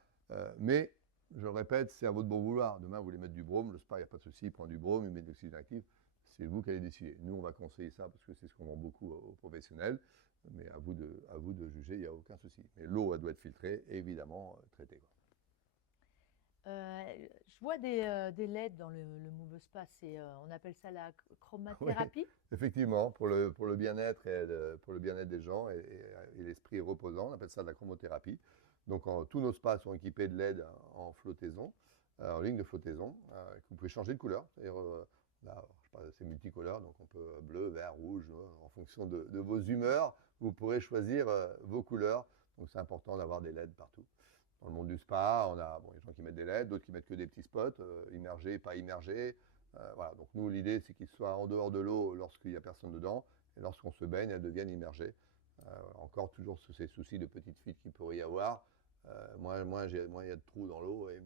Mais, je le répète, c'est à votre bon vouloir. Demain, vous voulez mettre du brome, le spa, il n'y a pas de souci, il prend du brome, il met de l'oxygène actif. C'est vous qui allez décider. Nous, on va conseiller ça parce que c'est ce qu'on vend beaucoup aux professionnels. Mais à vous de juger, il n'y a aucun souci. Mais l'eau, elle doit être filtrée et évidemment traitée. Je vois des LED dans le Move Spa. On appelle ça la chromathérapie. Oui, effectivement, pour le bien-être pour le bien-être des gens et l'esprit reposant, on appelle ça de la chromothérapie. Donc, tous nos spas sont équipés de LED en flottaison, en ligne de flottaison, que vous pouvez changer de couleur. C'est-à-dire, là, c'est multicolore, donc on peut bleu, vert, rouge, en fonction de vos humeurs, vous pourrez choisir vos couleurs. Donc c'est important d'avoir des LED partout. Dans le monde du spa, on a les gens qui mettent des LED, d'autres qui mettent que des petits spots, immergés, pas immergés. Voilà. Donc nous, l'idée, c'est qu'ils soient en dehors de l'eau lorsqu'il n'y a personne dedans, et lorsqu'on se baigne, elles deviennent immergées. Encore toujours ces soucis de petites fuites qu'il pourrait y avoir. Moins il y a de trous dans l'eau, et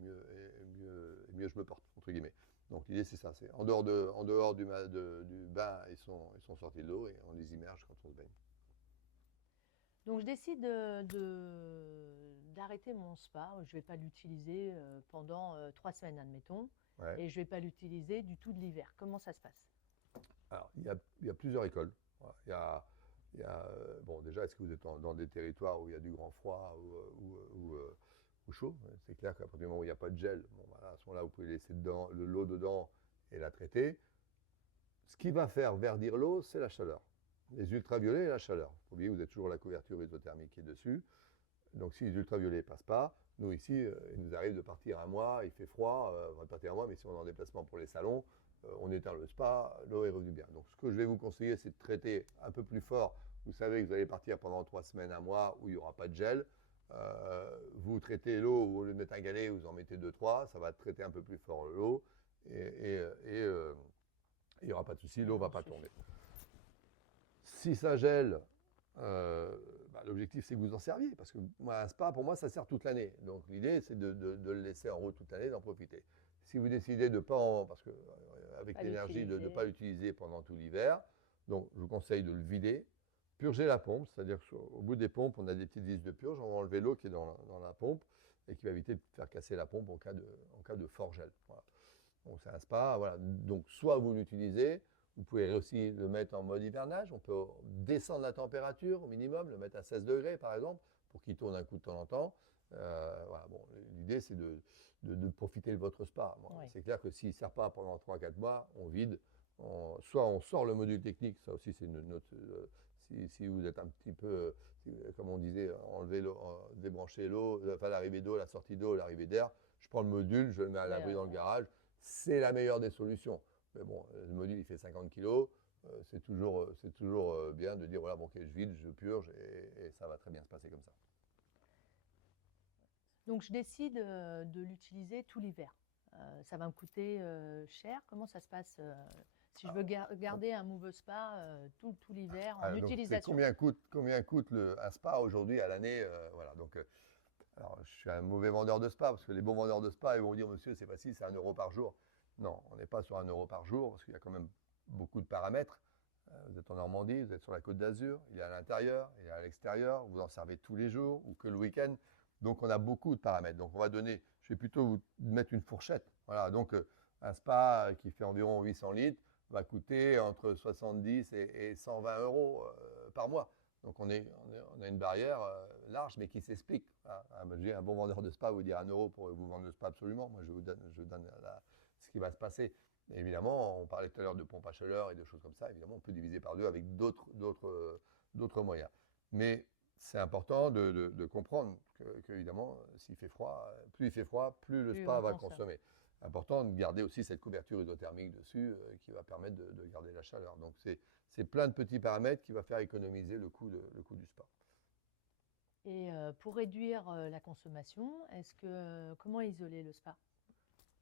mieux je me porte, entre guillemets. Donc l'idée c'est ça, c'est en dehors du bain, ils sont sortis de l'eau et on les immerge quand on se baigne. Donc je décide d'arrêter mon spa, je ne vais pas l'utiliser pendant 3 semaines, admettons, et je ne vais pas l'utiliser du tout de l'hiver. Comment ça se passe? Alors il y a plusieurs écoles. Voilà. Déjà, est-ce que vous êtes dans des territoires où il y a du grand froid ou chaud? C'est clair qu'à partir du moment où il n'y a pas de gel, à ce moment-là, vous pouvez laisser l'eau dedans et la traiter. Ce qui va faire verdir l'eau, c'est la chaleur. Les ultraviolets et la chaleur. Il faut oublier que vous avez toujours la couverture isothermique qui est dessus. Donc si les ultraviolets ne passent pas, nous ici, il nous arrive de partir un mois, il fait froid, on va partir un mois, mais si on est en déplacement pour les salons, on éteint le spa, l'eau est revenue bien. Donc ce que je vais vous conseiller, c'est de traiter un peu plus fort. Vous savez que vous allez partir pendant 3 semaines, un mois, où il n'y aura pas de gel. Vous traitez l'eau, au lieu de mettre un galet, vous en mettez 2-3, ça va traiter un peu plus fort l'eau, et il n'y aura pas de souci, l'eau ne va pas tomber. Si ça gèle, l'objectif c'est que vous en serviez, parce que un spa, pour moi, ça sert toute l'année. Donc l'idée, c'est de le laisser en route toute l'année, d'en profiter. Si vous décidez de pas, parce que avec l'énergie, de ne pas l'utiliser pendant tout l'hiver, donc je vous conseille de le vider, purger la pompe, c'est-à-dire qu'au bout des pompes, on a des petites vis de purge, on va enlever l'eau qui est dans la pompe et qui va éviter de faire casser la pompe en cas de fort gel. Voilà. Donc c'est un spa, voilà. Donc soit vous l'utilisez, vous pouvez aussi le mettre en mode hivernage, on peut descendre la température au minimum, le mettre à 16 degrés par exemple, pour qu'il tourne un coup de temps en temps. Voilà. L'idée c'est de profiter de votre spa. C'est clair que s'il ne sert pas pendant 3-4 mois, on vide. Soit on sort le module technique, ça aussi c'est si vous êtes un petit peu, comme on disait, enlever l'eau, débrancher l'eau, enfin l'arrivée d'eau, la sortie d'eau, l'arrivée d'air, je prends le module, je le mets à l'abri dans le garage, c'est la meilleure des solutions. Mais bon, le module il fait 50 kg, c'est toujours bien de dire voilà, bon, ok, je vide, je purge et ça va très bien se passer comme ça. Donc je décide de l'utiliser tout l'hiver. Ça va me coûter cher. Comment ça se passe si je veux garder un Move Spa tout l'hiver en utilisation? Combien coûte un spa aujourd'hui à l'année voilà, donc, alors, je suis un mauvais vendeur de spa parce que les bons vendeurs de spa ils vont dire monsieur c'est facile, c'est 1 euro par jour. Non, on n'est pas sur 1 euro par jour parce qu'il y a quand même beaucoup de paramètres. Vous êtes en Normandie, vous êtes sur la Côte d'Azur, il est à l'intérieur, il est à l'extérieur, vous en servez tous les jours ou que le week-end. Donc on a beaucoup de paramètres. Donc on va donner, je vais plutôt vous mettre une fourchette. Voilà, donc un spa qui fait environ 800 litres va coûter entre 70 et 120 euros par mois. Donc on a une barrière large mais qui s'explique. Un bon vendeur de spa vous dire 1 euro pour vous vendre le spa absolument. Moi je vous donne ce qui va se passer. Et évidemment, on parlait tout à l'heure de pompe à chaleur et de choses comme ça. Évidemment, on peut diviser par 2 avec d'autres moyens. Mais c'est important de comprendre que évidemment, s'il fait froid, plus il fait froid, plus le spa va consommer. Important de garder aussi cette couverture isothermique dessus qui va permettre de garder la chaleur. Donc, c'est plein de petits paramètres qui va faire économiser le coût du spa. Et pour réduire la consommation, comment isoler le spa?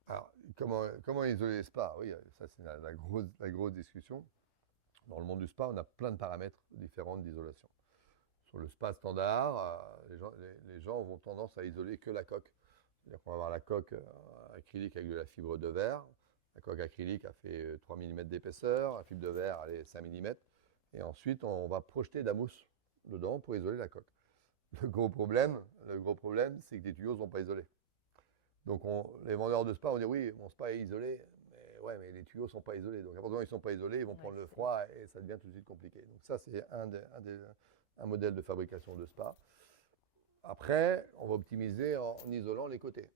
Alors, comment isoler les spas? Oui, ça c'est la grosse discussion. Dans le monde du spa, on a plein de paramètres différents d'isolation. Sur le spa standard, les gens vont tendance à isoler que la coque. C'est-à-dire qu'on va avoir la coque acrylique avec de la fibre de verre. La coque acrylique a fait 3 mm d'épaisseur, la fibre de verre elle est 5 mm. Et ensuite, on va projeter de la mousse dedans pour isoler la coque. Le gros problème, c'est que les tuyaux ne sont pas isolés. Donc les vendeurs de spa vont dire oui, mon spa est isolé, mais les tuyaux ne sont pas isolés. Donc à partir du moment où ils ne sont pas isolés, ils vont prendre le froid et ça devient tout de suite compliqué. Donc ça, c'est un modèle de fabrication de spa. Après, on va optimiser en isolant les côtés.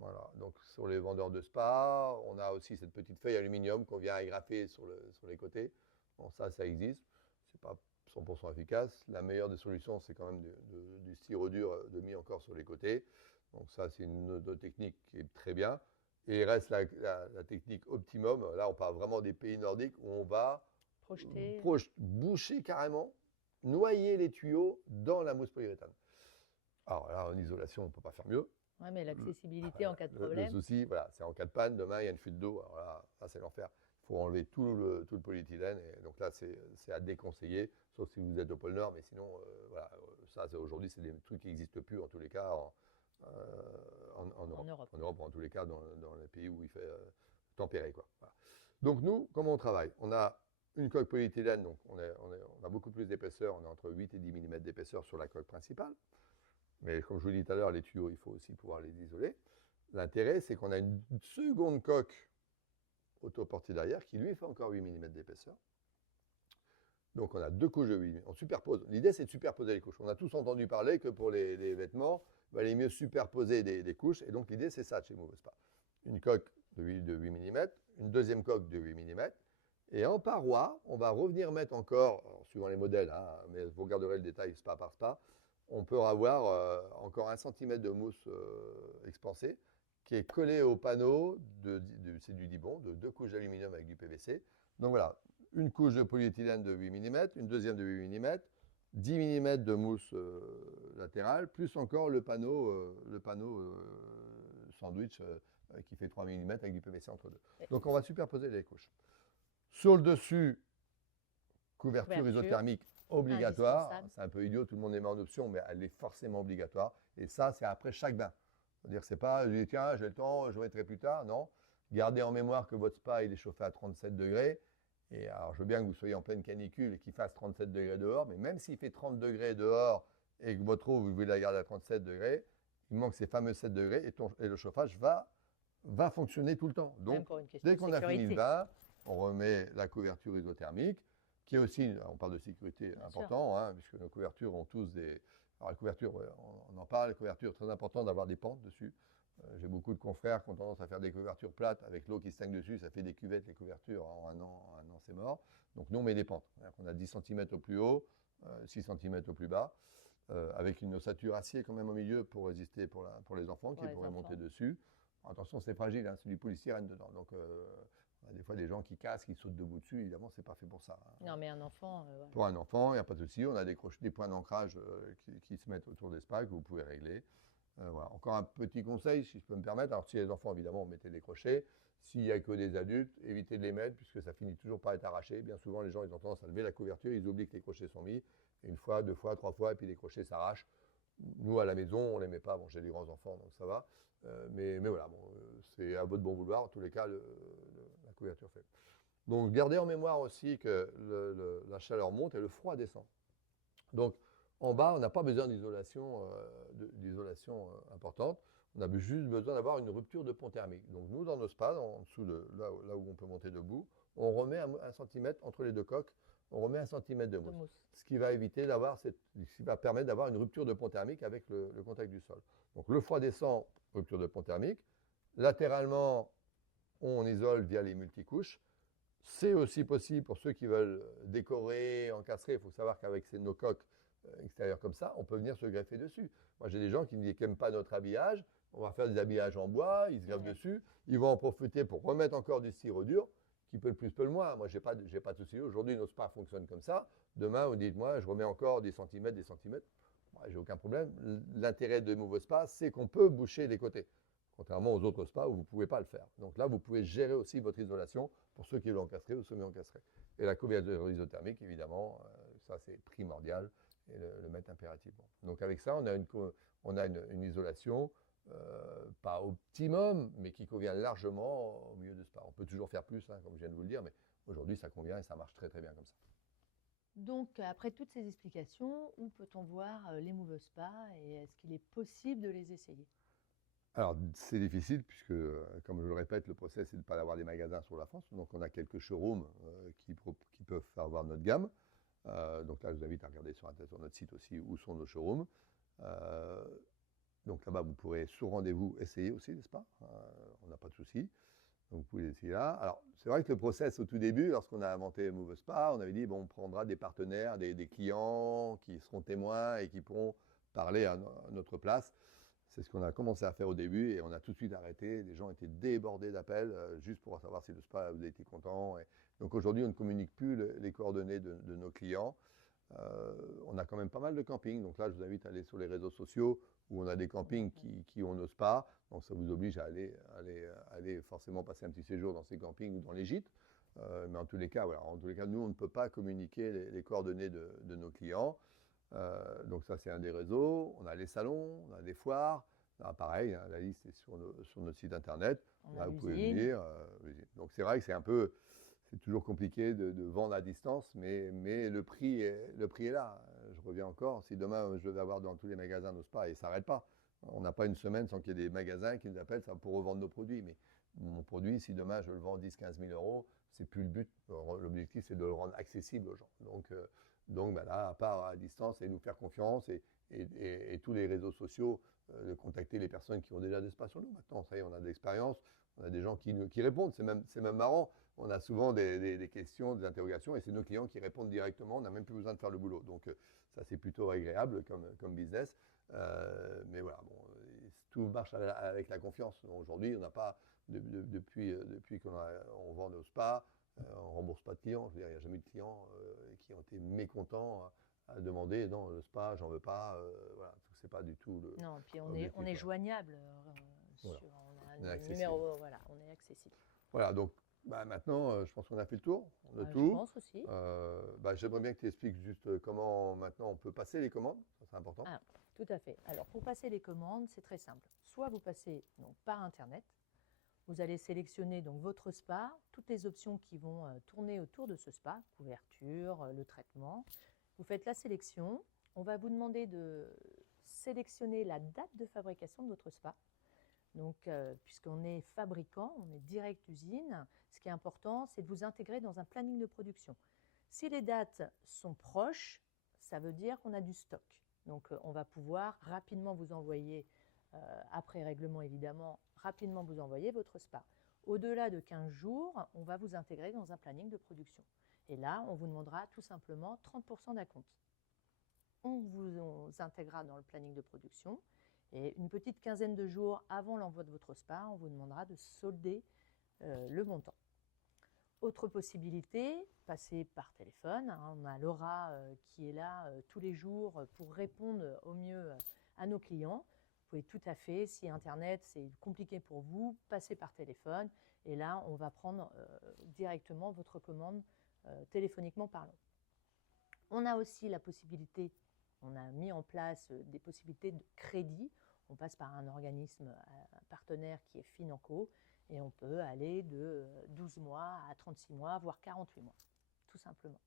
Voilà. Donc sur les vendeurs de spa, on a aussi cette petite feuille aluminium qu'on vient agrafer sur les côtés. Bon, ça existe. C'est pas 100% efficace. La meilleure des solutions, c'est quand même du styro dur de mis encore sur les côtés. Donc ça, c'est une autre technique qui est très bien. Et il reste la technique optimum. Là, on parle vraiment des pays nordiques où on va boucher carrément, noyer les tuyaux dans la mousse polyuréthane. Alors là, en isolation, on ne peut pas faire mieux. Oui, mais l'accessibilité en cas de problème. Le souci, voilà, c'est en cas de panne. Demain, il y a une fuite d'eau. Alors là, c'est l'enfer. Il faut enlever tout le polyéthylène. Et donc là, c'est à déconseiller, sauf si vous êtes au pôle Nord. Mais sinon, voilà, ça, aujourd'hui, c'est des trucs qui n'existent plus, en tous les cas, en Europe. En Europe, en tous les cas, dans les pays où il fait tempéré, quoi. Voilà. Donc nous, comment on travaille? On a une coque polyéthylène, donc on a beaucoup plus d'épaisseur. On est entre 8 et 10 mm d'épaisseur sur la coque principale. Mais comme je vous l'ai dit tout à l'heure, les tuyaux, il faut aussi pouvoir les isoler. L'intérêt, c'est qu'on a une seconde coque autoportée derrière qui, lui, fait encore 8 mm d'épaisseur. Donc, on a 2 couches de 8 mm. On superpose. L'idée, c'est de superposer les couches. On a tous entendu parler que pour les vêtements, il valait mieux superposer des couches. Et donc, l'idée, c'est ça chez Move Spa. Une coque de 8 mm, une deuxième coque de 8 mm. Et en paroi, on va revenir mettre encore, alors, suivant les modèles, hein, mais vous regarderez le détail spa par spa, on peut avoir encore 1 cm de mousse expansée qui est collée au panneau, c'est du Dibond, de 2 couches d'aluminium avec du PVC. Donc voilà, une couche de polyéthylène de 8 mm, une deuxième de 8 mm, 10 mm de mousse latérale, plus encore le panneau sandwich qui fait 3 mm avec du PVC entre deux. Donc on va superposer les couches. Sur le dessus, couverture isothermique obligatoire. C'est un peu idiot, tout le monde les met en option, mais elle est forcément obligatoire. Et ça, c'est après chaque bain. C'est-à-dire, c'est pas, je dis, tiens, j'ai le temps, je mettrai plus tard. Non. Gardez en mémoire que votre spa, il est chauffé à 37 degrés. Et alors, je veux bien que vous soyez en pleine canicule et qu'il fasse 37 degrés dehors, mais même s'il fait 30 degrés dehors et que votre eau, vous voulez la garder à 37 degrés, il manque ces fameux 7 degrés et le chauffage va fonctionner tout le temps. Donc, dès qu'on a fini le bain, on remet la couverture isothermique, qui est aussi, on parle de sécurité important, hein, puisque nos couvertures ont tous des... Alors la couverture, on en parle, la couverture, très important d'avoir des pentes dessus. J'ai beaucoup de confrères qui ont tendance à faire des couvertures plates avec l'eau qui stagne dessus, ça fait des cuvettes les couvertures, en un an c'est mort. Donc nous on met des pentes. On a 10 cm au plus haut, 6 cm au plus bas, avec une ossature acier quand même au milieu pour résister pour les enfants qui pourraient monter dessus. Attention, c'est fragile, hein, c'est du polystyrène dedans. Donc, on a des fois des gens qui cassent, qui sautent debout dessus. Évidemment, c'est pas fait pour ça. Hein. Non, mais un enfant. Pour un enfant, il n'y a pas de souci. On a des points d'ancrage qui se mettent autour des spas que vous pouvez régler. Voilà. Encore un petit conseil, si je peux me permettre. Alors, si les enfants, évidemment, mettez des crochets. S'il n'y a que des adultes, évitez de les mettre puisque ça finit toujours par être arraché. Bien souvent, les gens ils ont tendance à lever la couverture, ils oublient que les crochets sont mis. Et 1 fois, 2 fois, 3 fois, et puis les crochets s'arrachent. Nous, à la maison, on ne les met pas. Bon, j'ai des grands enfants, donc ça va. Mais voilà, bon, c'est à votre bon vouloir. En tous les cas, la couverture fait. Donc, gardez en mémoire aussi que la chaleur monte et le froid descend. Donc, en bas, on n'a pas besoin d'isolation importante. On a juste besoin d'avoir une rupture de pont thermique. Donc, nous, dans nos spas, en dessous là où on peut monter debout, on remet 1 cm entre les 2 coques. On remet 1 cm de mousse. Ce qui va permettre d'avoir une rupture de pont thermique avec le contact du sol. Donc, le froid descend, rupture de pont thermique. Latéralement, on isole via les multicouches. C'est aussi possible pour ceux qui veulent décorer, encastrer. Il faut savoir qu'avec nos coques extérieures comme ça, on peut venir se greffer dessus. Moi, j'ai des gens qui n'aiment pas notre habillage. On va faire des habillages en bois, ils se greffent dessus. Ils vont en profiter pour remettre encore du styro dur, qui peut le plus, peut le moins. Moi, j'ai pas de souci. Aujourd'hui, nos spas fonctionnent comme ça. Demain, vous dites, moi, je remets encore des centimètres. Moi, j'ai aucun problème. L'intérêt de Move Spa, c'est qu'on peut boucher les côtés. Contrairement aux autres spas où vous ne pouvez pas le faire. Donc là, vous pouvez gérer aussi votre isolation pour ceux qui veulent encastrer ou semi-encastrer. Et la couverture isothermique, évidemment, ça c'est primordial et le mettre impérativement. Donc avec ça, on a une isolation, pas optimum, mais qui convient largement au milieu de spa. On peut toujours faire plus, hein, comme je viens de vous le dire, mais aujourd'hui, ça convient et ça marche très très bien comme ça. Donc, après toutes ces explications, où peut-on voir les Move Spa et est-ce qu'il est possible de les essayer ? Alors, c'est difficile puisque, comme je le répète, le process, c'est de ne pas avoir des magasins sur la France. Donc, on a quelques showrooms qui peuvent faire voir notre gamme. Donc là, je vous invite à regarder sur notre site aussi où sont nos showrooms. Donc là-bas, vous pourrez sur rendez-vous essayer aussi, n'est-ce pas ? On n'a pas de souci. Donc, vous pouvez essayer là. Alors, c'est vrai que le process au tout début, lorsqu'on a inventé Move Spa, on avait dit, bon, on prendra des partenaires, des clients qui seront témoins et qui pourront parler à notre place. C'est ce qu'on a commencé à faire au début et on a tout de suite arrêté. Les gens étaient débordés d'appels juste pour savoir si le spa vous a été content. Et donc aujourd'hui, on ne communique plus les coordonnées de nos clients. On a quand même pas mal de campings. Donc là, je vous invite à aller sur les réseaux sociaux où on a des campings qui ont nos spas. Donc ça vous oblige à aller forcément passer un petit séjour dans ces campings ou dans les gîtes. Mais en tous les cas, voilà. En tous les cas, nous, on ne peut pas communiquer les coordonnées de nos clients. Donc ça, c'est un des réseaux. On a les salons, on a des foires. Là, pareil, hein, la liste est sur notre site internet. Là, vous pouvez venir. Donc c'est vrai que c'est toujours compliqué de vendre à distance, mais le prix est là. Je reviens encore. Si demain, je devais avoir dans tous les magasins nos spas, et ça ne s'arrête pas. On n'a pas une semaine sans qu'il y ait des magasins qui nous appellent pour revendre nos produits. Mais mon produit, si demain, je le vends 10-15 000 euros, ce n'est plus le but. L'objectif, c'est de le rendre accessible aux gens. Donc ben là, à part à distance, et nous faire confiance et tous les réseaux sociaux, de contacter les personnes qui ont déjà des spas sur nous. Maintenant, ça y est, on a de l'expérience, on a des gens qui répondent. C'est même marrant. On a souvent des questions, des interrogations, et c'est nos clients qui répondent directement. On n'a même plus besoin de faire le boulot. Donc ça, c'est plutôt agréable comme business. Mais voilà, bon, tout marche avec la confiance. Aujourd'hui, on n'a pas, depuis qu'on vend nos spas, on ne rembourse pas de clients. Je veux dire, il n'y a jamais eu de clients qui ont été mécontents à demander non, le spa, j'en veux pas. Voilà, c'est pas du tout le. Non, puis on est joignable. Voilà. On a un numéro, voilà, on est accessible. Voilà, donc maintenant, je pense qu'on a fait le tour de tout. Je pense aussi. J'aimerais bien que tu expliques juste comment maintenant on peut passer les commandes. Ça, c'est important. Ah, tout à fait. Alors, pour passer les commandes, c'est très simple. Soit vous passez donc, par Internet. Vous allez sélectionner donc votre spa, toutes les options qui vont tourner autour de ce spa, couverture, le traitement. Vous faites la sélection. On va vous demander de sélectionner la date de fabrication de votre spa. Donc, puisqu'on est fabricant, on est direct usine, ce qui est important, c'est de vous intégrer dans un planning de production. Si les dates sont proches, ça veut dire qu'on a du stock. Donc, on va pouvoir rapidement vous envoyer, après règlement évidemment, rapidement vous envoyer votre spa. Au-delà de 15 jours, on va vous intégrer dans un planning de production. Et là, on vous demandera tout simplement 30% d'acompte. on vous intégrera dans le planning de production. Et une petite quinzaine de jours avant l'envoi de votre spa, on vous demandera de solder le montant. Autre possibilité, passer par téléphone. On a Laura qui est là tous les jours pour répondre au mieux à nos clients. Vous pouvez tout à fait, si Internet c'est compliqué pour vous, passer par téléphone. Et là, on va prendre directement votre commande téléphoniquement parlant. On a aussi la possibilité, on a mis en place des possibilités de crédit. On passe par un organisme partenaire qui est Financo et on peut aller de 12 mois à 36 mois, voire 48 mois, tout simplement.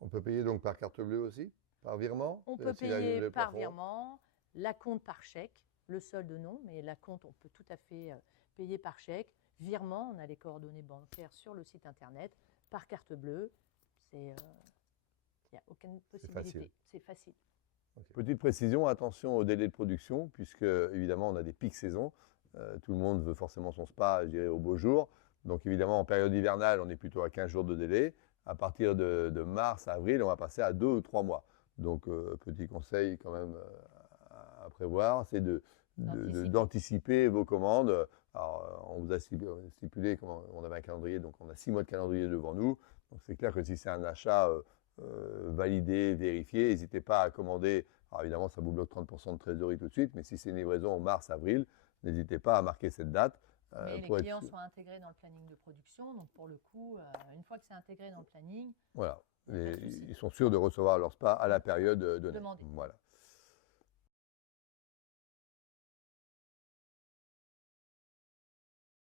On peut payer donc par carte bleue aussi, par virement? On peut payer par virement, l'acompte par chèque, le solde non, mais l'acompte, on peut tout à fait payer par chèque. Virement, on a les coordonnées bancaires sur le site internet, par carte bleue, il n'y a aucune possibilité. C'est facile. Okay. Petite précision, attention au délai de production, puisque évidemment on a des pics saison. Tout le monde veut forcément son spa, je dirais, au beau jour. Donc évidemment, en période hivernale, on est plutôt à 15 jours de délai. À partir de mars à avril, on va passer à 2 ou 3 mois. Donc petit conseil quand même à prévoir, c'est d'anticiper vos commandes. Alors, on vous a stipulé qu'on avait un calendrier, donc on a 6 mois de calendrier devant nous. Donc c'est clair que si c'est un achat validé, vérifié, n'hésitez pas à commander. Alors évidemment, ça vous bloque 30% de trésorerie tout de suite, mais si c'est une livraison en mars, avril, n'hésitez pas à marquer cette date. Mais les clients sont intégrés dans le planning de production, donc pour le coup, une fois que c'est intégré dans le planning, voilà. Ils sont sûrs de recevoir leur spa à la période donnée. Demandez. Voilà.